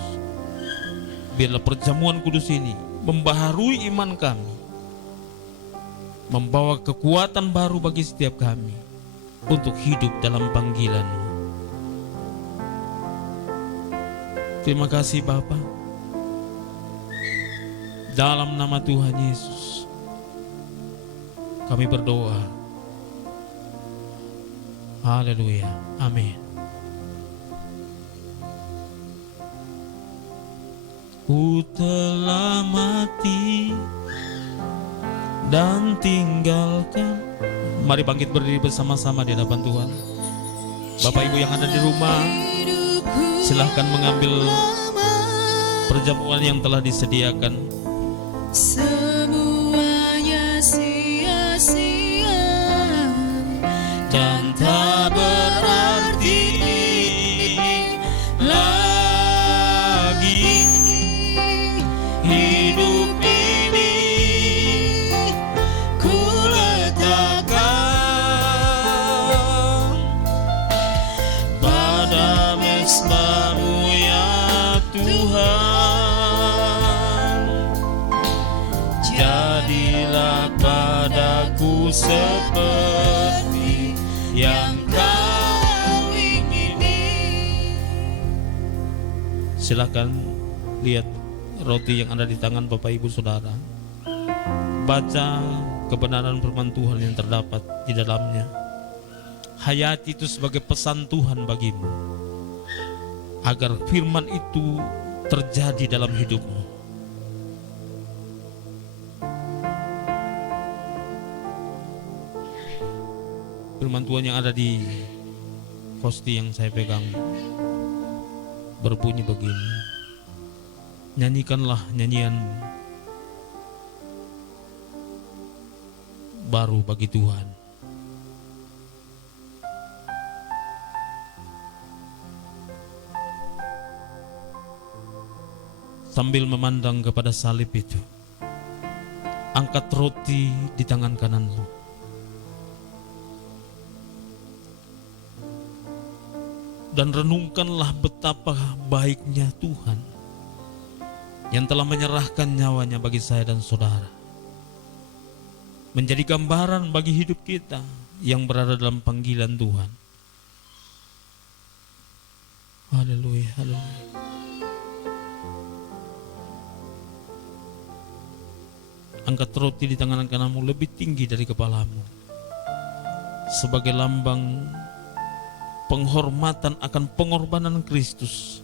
biarlah perjamuan kudus ini membaharui iman kami, membawa kekuatan baru bagi setiap kami untuk hidup dalam panggilan-Mu. Terima kasih Bapa. Dalam nama Tuhan Yesus, kami berdoa. Haleluya. Amin. Ku telah mati dan tinggalkan. Mari bangkit berdiri bersama-sama di hadapan Tuhan. Bapak Ibu yang ada di rumah, silahkan mengambil perjamuan yang telah disediakan. Semuanya sia-sia Dan tak berarti lagi hidup ini ku letakkan pada mesbah-Mu ya Tuhan. Jadilah padaku seperti yang Kau ingini. Silakan lihat roti yang ada di tangan Bapak Ibu Saudara. Baca kebenaran firman Tuhan yang terdapat di dalamnya. Hayati itu sebagai pesan Tuhan bagimu, agar firman itu terjadi dalam hidupmu. Firman Tuhan yang ada di kosti yang saya pegang berbunyi begini: nyanyikanlah nyanyian baru bagi Tuhan. Sambil memandang kepada salib itu, angkat roti di tangan kananmu. Dan renungkanlah betapa baiknya Tuhan yang telah menyerahkan nyawanya bagi saya dan saudara, menjadi gambaran bagi hidup kita yang berada dalam panggilan Tuhan. Haleluya, haleluya. Angkat roti di tangan kananmu lebih tinggi dari kepalamu, sebagai lambang penghormatan akan pengorbanan Kristus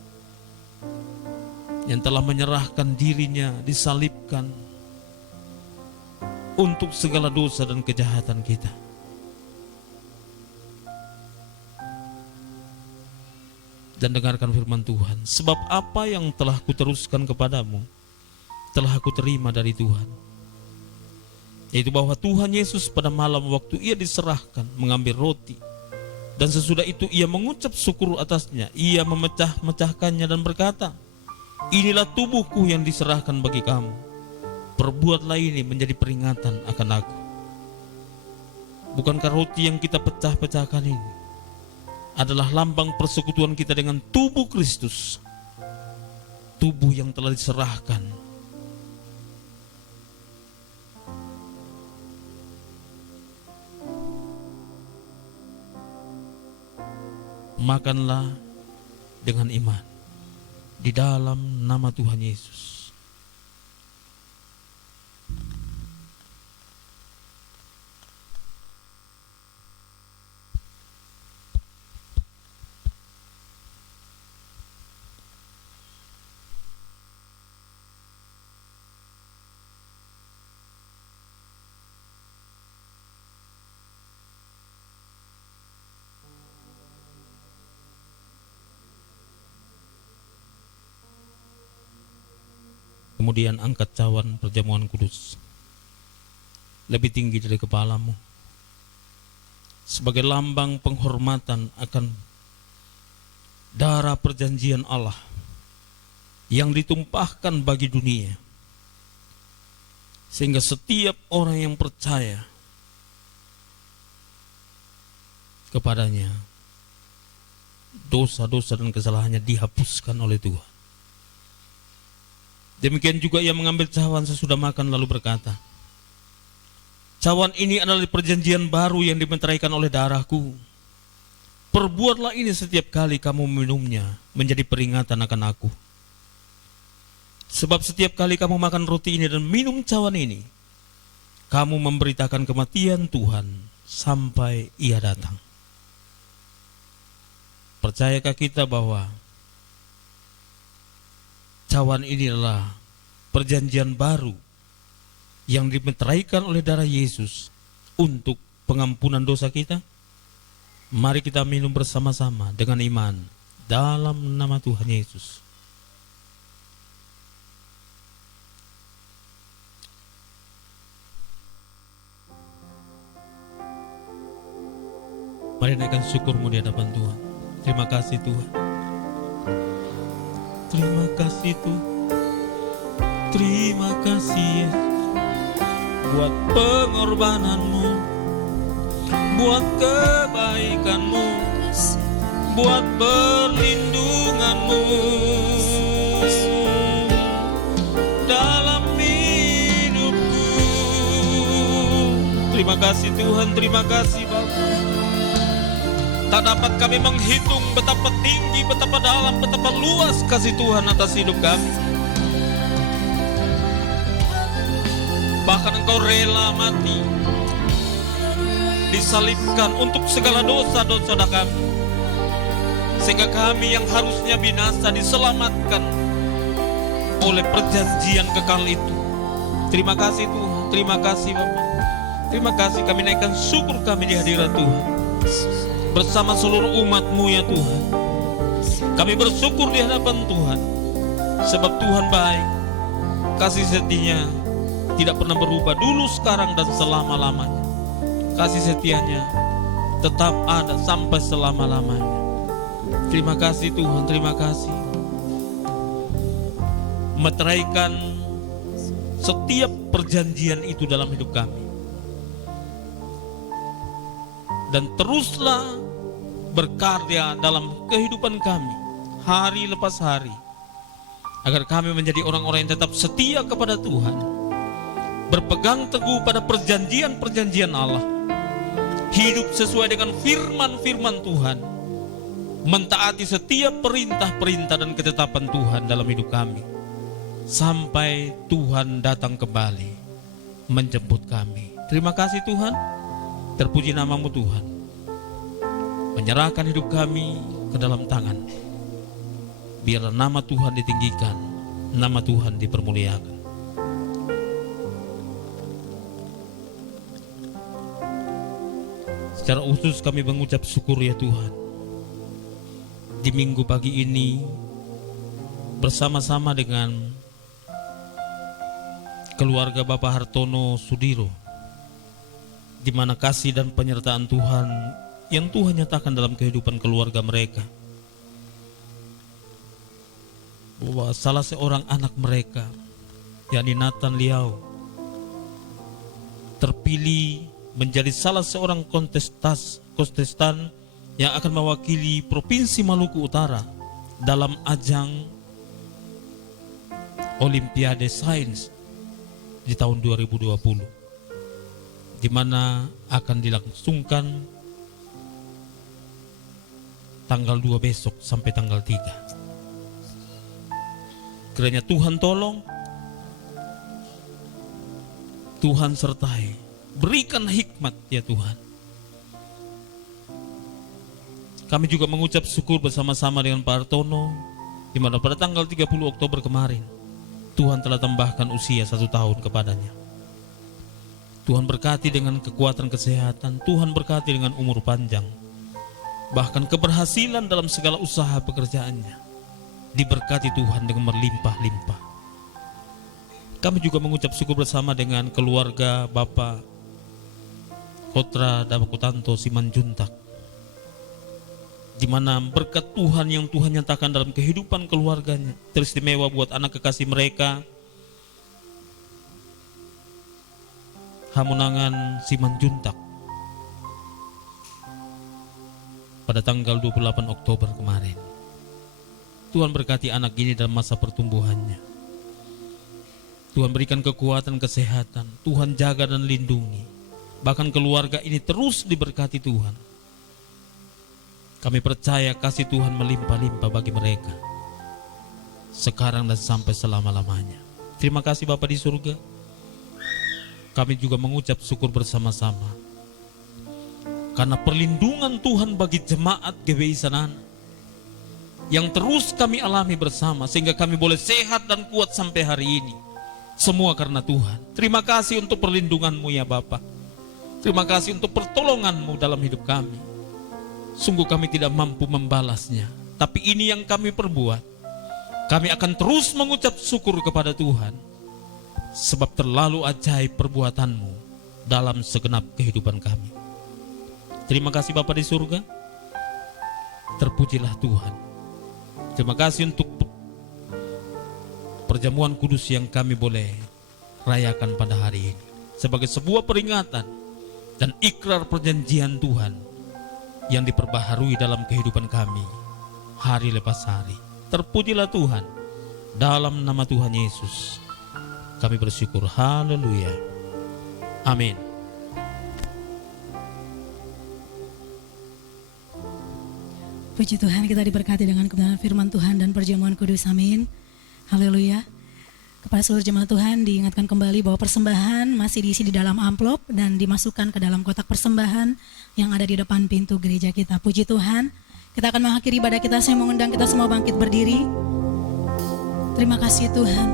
yang telah menyerahkan dirinya, disalibkan untuk segala dosa dan kejahatan kita. Dan dengarkan firman Tuhan, sebab apa yang telah kuteruskan kepadamu telah aku terima dari Tuhan, yaitu bahwa Tuhan Yesus pada malam waktu ia diserahkan mengambil roti, dan sesudah itu ia mengucap syukur atasnya, ia memecah-mecahkannya dan berkata, inilah tubuhku yang diserahkan bagi kamu, perbuatlah ini menjadi peringatan akan aku. Bukankah roti yang kita pecah-pecahkan ini adalah lambang persekutuan kita dengan tubuh Kristus, tubuh yang telah diserahkan. Makanlah dengan iman di dalam nama Tuhan Yesus. Kemudian angkat cawan perjamuan kudus lebih tinggi dari kepalamu sebagai lambang penghormatan akan darah perjanjian Allah yang ditumpahkan bagi dunia, sehingga setiap orang yang percaya kepadanya dosa-dosa dan kesalahannya dihapuskan oleh Tuhan. Demikian juga ia mengambil cawan sesudah makan lalu berkata, cawan ini adalah perjanjian baru yang dimeteraikan oleh darahku. Perbuatlah ini setiap kali kamu minumnya menjadi peringatan akan aku. Sebab setiap kali kamu makan roti ini dan minum cawan ini, kamu memberitakan kematian Tuhan sampai ia datang. Percayakah kita bahwa cawan ini adalah perjanjian baru yang dimeteraikan oleh darah Yesus untuk pengampunan dosa kita? Mari kita minum bersama-sama dengan iman dalam nama Tuhan Yesus. Mari naikkan syukurmu di hadapan Tuhan. Terima kasih Tuhan. Terima kasih Tuhan. Terima kasih Yesus buat pengorbananmu, buat kebaikanmu, buat perlindunganmu dalam hidupku. Terima kasih Tuhan, terima kasih Bapa. Tak dapat kami menghitung betapa tinggi, betapa dalam, betapa luas kasih Tuhan atas hidup kami. Bahkan Engkau rela mati, disalibkan untuk segala dosa-dosa kami, sehingga kami yang harusnya binasa diselamatkan oleh perjanjian kekal itu. Terima kasih Tuhan, terima kasih Bapa. Terima kasih, kami naikkan syukur kami di hadirat Tuhan bersama seluruh umat-Mu ya Tuhan. Kami bersyukur di hadapan Tuhan, sebab Tuhan baik, kasih setianya tidak pernah berubah dulu, sekarang, dan selama-lamanya. Kasih setianya tetap ada sampai selama-lamanya. Terima kasih Tuhan, terima kasih. Meteraikan setiap perjanjian itu dalam hidup kami. Dan teruslah berkarya dalam kehidupan kami hari lepas hari, agar kami menjadi orang-orang yang tetap setia kepada Tuhan, berpegang teguh pada perjanjian-perjanjian Allah, hidup sesuai dengan firman-firman Tuhan, mentaati setiap perintah-perintah dan ketetapan Tuhan dalam hidup kami, sampai Tuhan datang kembali menjemput kami. Terima kasih Tuhan, terpuji namamu Tuhan. menyerahkan hidup kami ke dalam tangan. Biarlah nama Tuhan ditinggikan, nama Tuhan dipermuliakan. Secara khusus kami mengucap syukur ya Tuhan, di minggu pagi ini bersama-sama dengan keluarga Bapak Hartono Sudiro, di mana kasih dan penyertaan Tuhan yang Tuhan nyatakan dalam kehidupan keluarga mereka, bahwa salah seorang anak mereka, yakni Nathan Liao, terpilih menjadi salah seorang kontestan yang akan mewakili Provinsi Maluku Utara dalam ajang Olimpiade Sains di tahun 2020, di mana akan dilangsungkan tanggal 2 besok sampai tanggal 3. Kiranya Tuhan tolong, Tuhan sertai, berikan hikmat ya Tuhan. Kami juga mengucap syukur bersama-sama dengan Pak Hartono, di mana pada tanggal 30 Oktober kemarin Tuhan telah tambahkan usia 1 tahun kepadanya. Tuhan berkati dengan kekuatan kesehatan, Tuhan berkati dengan umur panjang, bahkan keberhasilan dalam segala usaha pekerjaannya diberkati Tuhan dengan berlimpah-limpah. Kami juga mengucap syukur bersama dengan keluarga Bapak Kotra Dabakutanto Simanjuntak, di mana berkat Tuhan yang Tuhan nyatakan dalam kehidupan keluarganya teristimewa buat anak kekasih mereka, Hamunangan Simanjuntak, pada tanggal 28 Oktober kemarin. Tuhan berkati anak ini dalam masa pertumbuhannya. Tuhan berikan kekuatan kesehatan, Tuhan jaga dan lindungi. Bahkan keluarga ini terus diberkati Tuhan. Kami percaya kasih Tuhan melimpah-limpah bagi mereka, sekarang dan sampai selama-lamanya. Terima kasih Bapa di surga. Kami juga mengucap syukur bersama-sama karena perlindungan Tuhan bagi jemaat GBI Sanana yang terus kami alami bersama, sehingga kami boleh sehat dan kuat sampai hari ini. Semua karena Tuhan. Terima kasih untuk perlindungan-Mu ya Bapa. Terima kasih untuk pertolongan-Mu dalam hidup kami. Sungguh kami tidak mampu membalasnya, tapi ini yang kami perbuat. Kami akan terus mengucap syukur kepada Tuhan, sebab terlalu ajaib perbuatan-Mu dalam segenap kehidupan kami. Terima kasih Bapa di surga. Terpujilah Tuhan. Terima kasih untuk perjamuan kudus yang kami boleh rayakan pada hari ini, sebagai sebuah peringatan dan ikrar perjanjian Tuhan yang diperbaharui dalam kehidupan kami hari lepas hari. Terpujilah Tuhan. Dalam nama Tuhan Yesus kami bersyukur. Haleluya. Amin. Puji Tuhan, kita diberkati dengan kebenaran firman Tuhan dan perjamuan kudus. Amin. Haleluya. Kepada seluruh jemaat Tuhan diingatkan kembali bahwa persembahan masih diisi di dalam amplop dan dimasukkan ke dalam kotak persembahan yang ada di depan pintu gereja kita. Puji Tuhan. Kita akan mengakhiri ibadah kita. Saya mengundang kita semua bangkit berdiri. Terima kasih Tuhan.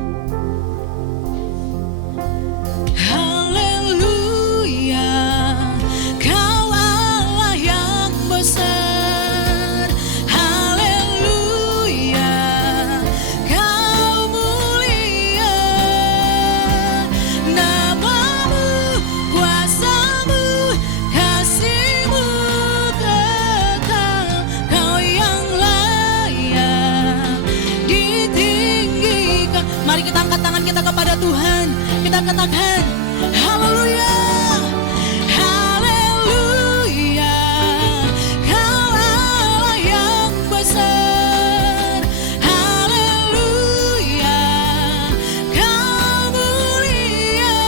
Haleluya. Kau Allah yang besar. Kepada Tuhan kita katakan haleluya, haleluya. Kau Allah yang besar, haleluya. Kau mulia,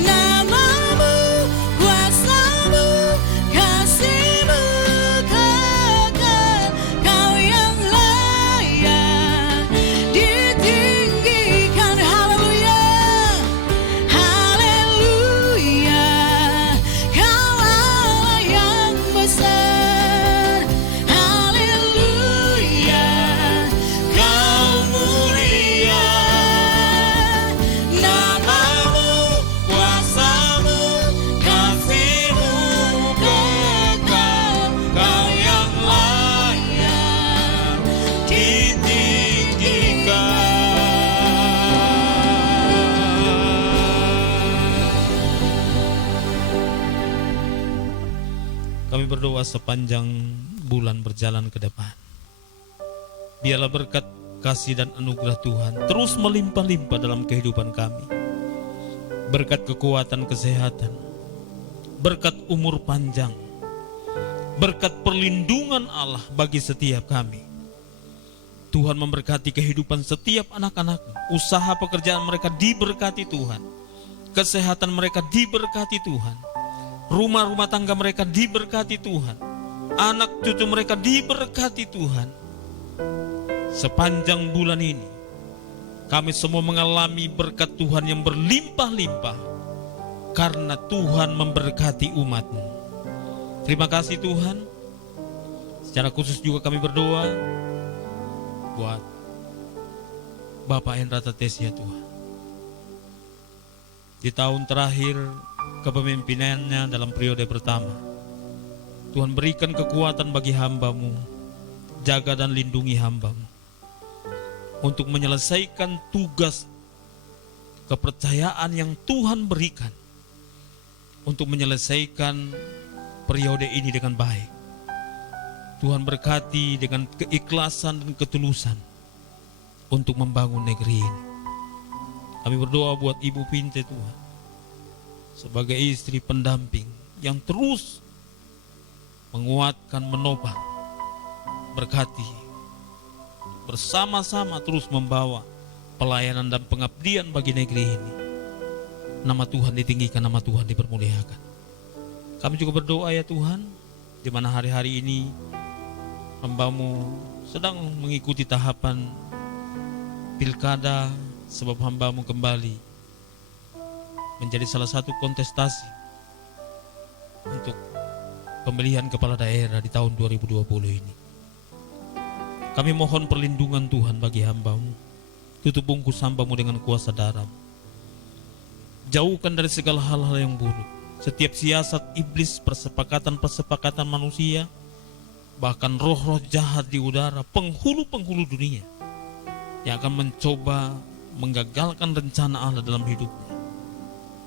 namamu, kuasamu, kasihmu kekal. Kau yang layak ditinggikan. Haleluya, haleluya. Kami berdoa sepanjang bulan berjalan ke depan. Biarlah berkat, kasih dan anugerah Tuhan terus melimpah-limpah dalam kehidupan kami. Berkat kekuatan, kesehatan, berkat umur panjang, berkat perlindungan Allah bagi setiap kami. Tuhan memberkati kehidupan setiap anak-anak, usaha pekerjaan mereka diberkati Tuhan, kesehatan mereka diberkati Tuhan, rumah-rumah tangga mereka diberkati Tuhan, anak cucu mereka diberkati Tuhan. Sepanjang bulan ini kami semua mengalami berkat Tuhan yang berlimpah-limpah karena Tuhan memberkati umat-Mu. Terima kasih Tuhan. Secara khusus juga kami berdoa buat Bapak Hendra Tatesia Tuhan. Di tahun terakhir kepemimpinannya dalam periode pertama, Tuhan berikan kekuatan bagi hamba-Mu, jaga dan lindungi hamba-Mu untuk menyelesaikan tugas kepercayaan yang Tuhan berikan, untuk menyelesaikan periode ini dengan baik. Tuhan berkati dengan keikhlasan dan ketulusan untuk membangun negeri ini. Kami berdoa buat Ibu Pinte Tuhan, sebagai istri pendamping yang terus menguatkan, menopang, berkati, bersama-sama terus membawa pelayanan dan pengabdian bagi negeri ini. Nama Tuhan ditinggikan, nama Tuhan dipermuliakan. Kami juga berdoa ya Tuhan, di mana hari-hari ini hamba-Mu sedang mengikuti tahapan pilkada, sebab hamba-Mu kembali menjadi salah satu kontestasi untuk pemilihan kepala daerah di tahun 2020 ini. Kami mohon perlindungan Tuhan bagi hamba-Mu. Tutup bungkus hamba-Mu dengan kuasa darah. Jauhkan dari segala hal-hal yang buruk, setiap siasat iblis, persepakatan-persepakatan manusia, bahkan roh-roh jahat di udara, penghulu-penghulu dunia yang akan mencoba menggagalkan rencana Allah dalam hidupnya.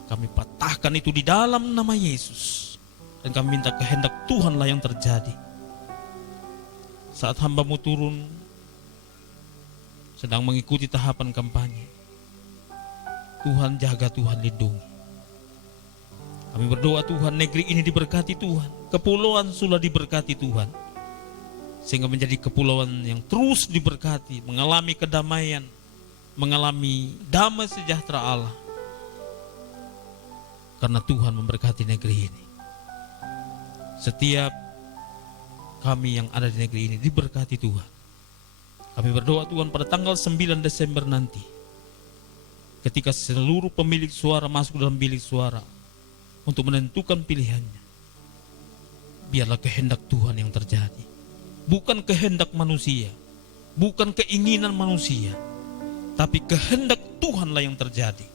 Kami patahkan itu di dalam nama Yesus, dan kami minta kehendak Tuhanlah yang terjadi. Saat hamba-Mu turun sedang mengikuti tahapan kampanye, Tuhan jaga, Tuhan lindungi. Kami berdoa Tuhan, negeri ini diberkati Tuhan, Kepulauan Sula diberkati Tuhan, sehingga menjadi kepulauan yang terus diberkati, mengalami kedamaian, mengalami damai sejahtera Allah, karena Tuhan memberkati negeri ini. Setiap kami yang ada di negeri ini diberkati Tuhan. Kami berdoa Tuhan, pada tanggal 9 Desember nanti, ketika seluruh pemilik suara masuk dalam bilik suara untuk menentukan pilihannya, biarlah kehendak Tuhan yang terjadi, bukan kehendak manusia, bukan keinginan manusia, tapi kehendak Tuhanlah yang terjadi.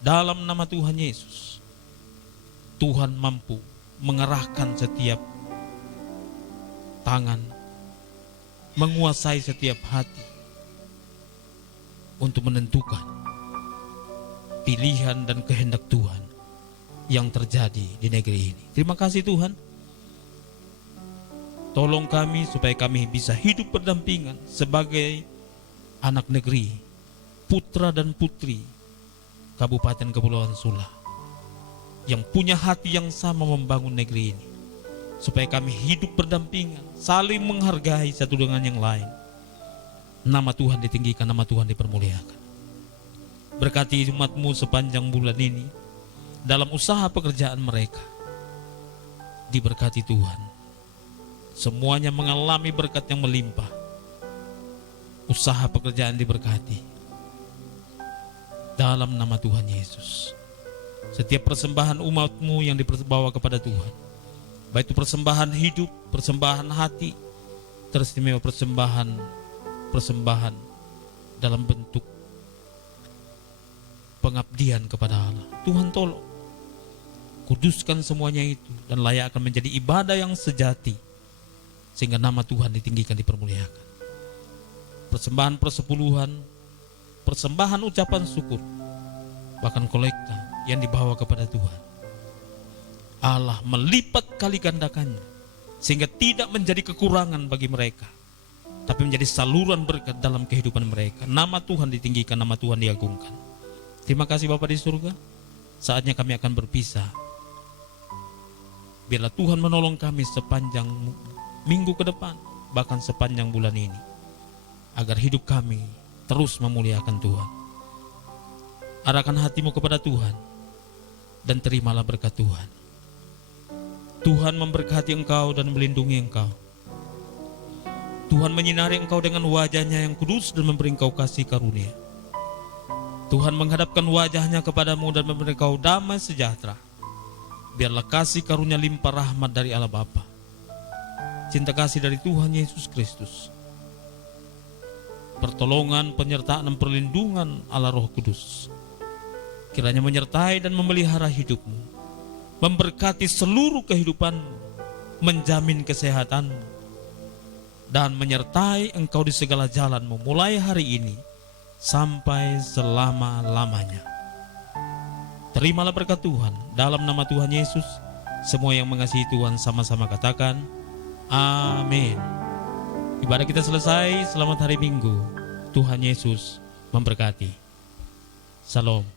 Dalam nama Tuhan Yesus, Tuhan mampu mengerahkan setiap tangan, menguasai setiap hati untuk menentukan pilihan dan kehendak Tuhan yang terjadi di negeri ini. Terima kasih Tuhan. Tolong kami supaya kami bisa hidup berdampingan sebagai anak negeri, putra dan putri Kabupaten Kepulauan Sula, yang punya hati yang sama membangun negeri ini, supaya kami hidup berdampingan, saling menghargai satu dengan yang lain. Nama Tuhan ditinggikan, nama Tuhan dipermuliakan. Berkati umat-Mu sepanjang bulan ini, dalam usaha pekerjaan mereka, diberkati Tuhan. Semuanya mengalami berkat yang melimpah. Usaha pekerjaan diberkati. Dalam nama Tuhan Yesus. Setiap persembahan umat-Mu yang dibawa kepada Tuhan, baik itu persembahan hidup, persembahan hati, teristimewa persembahan dalam bentuk pengabdian kepada Allah. Tuhan tolong kuduskan semuanya itu, dan layakkan menjadi ibadah yang sejati, sehingga nama Tuhan ditinggikan, dipermuliakan. Persembahan persepuluhan, persembahan ucapan syukur, bahkan kolekta yang dibawa kepada Tuhan, Allah melipat kali gandakannya sehingga tidak menjadi kekurangan bagi mereka, tapi menjadi saluran berkat dalam kehidupan mereka. Nama Tuhan ditinggikan, nama Tuhan diagungkan. Terima kasih Bapa di surga. Saatnya kami akan berpisah. Biarlah Tuhan menolong kami sepanjang minggu ke depan, bahkan sepanjang bulan ini, agar hidup kami terus memuliakan Tuhan. Arahkan hatimu kepada Tuhan dan terimalah berkat Tuhan. Tuhan memberkati engkau dan melindungi engkau. Tuhan menyinari engkau dengan wajahnya yang kudus dan memberi engkau kasih karunia. Tuhan menghadapkan wajahnya kepadamu dan memberi engkau damai sejahtera. Biarlah kasih karunia limpah rahmat dari Allah Bapa, cinta kasih dari Tuhan Yesus Kristus, pertolongan, penyertaan, dan perlindungan Allah Roh Kudus kiranya menyertai dan memelihara hidupmu, memberkati seluruh kehidupanmu, menjamin kesehatanmu, dan menyertai engkau di segala jalanmu mulai hari ini sampai selama-lamanya. Terimalah berkat Tuhan dalam nama Tuhan Yesus. Semua yang mengasihi Tuhan sama-sama katakan amin. Ibadah kita selesai. Selamat hari Minggu. Tuhan Yesus memberkati. Salam.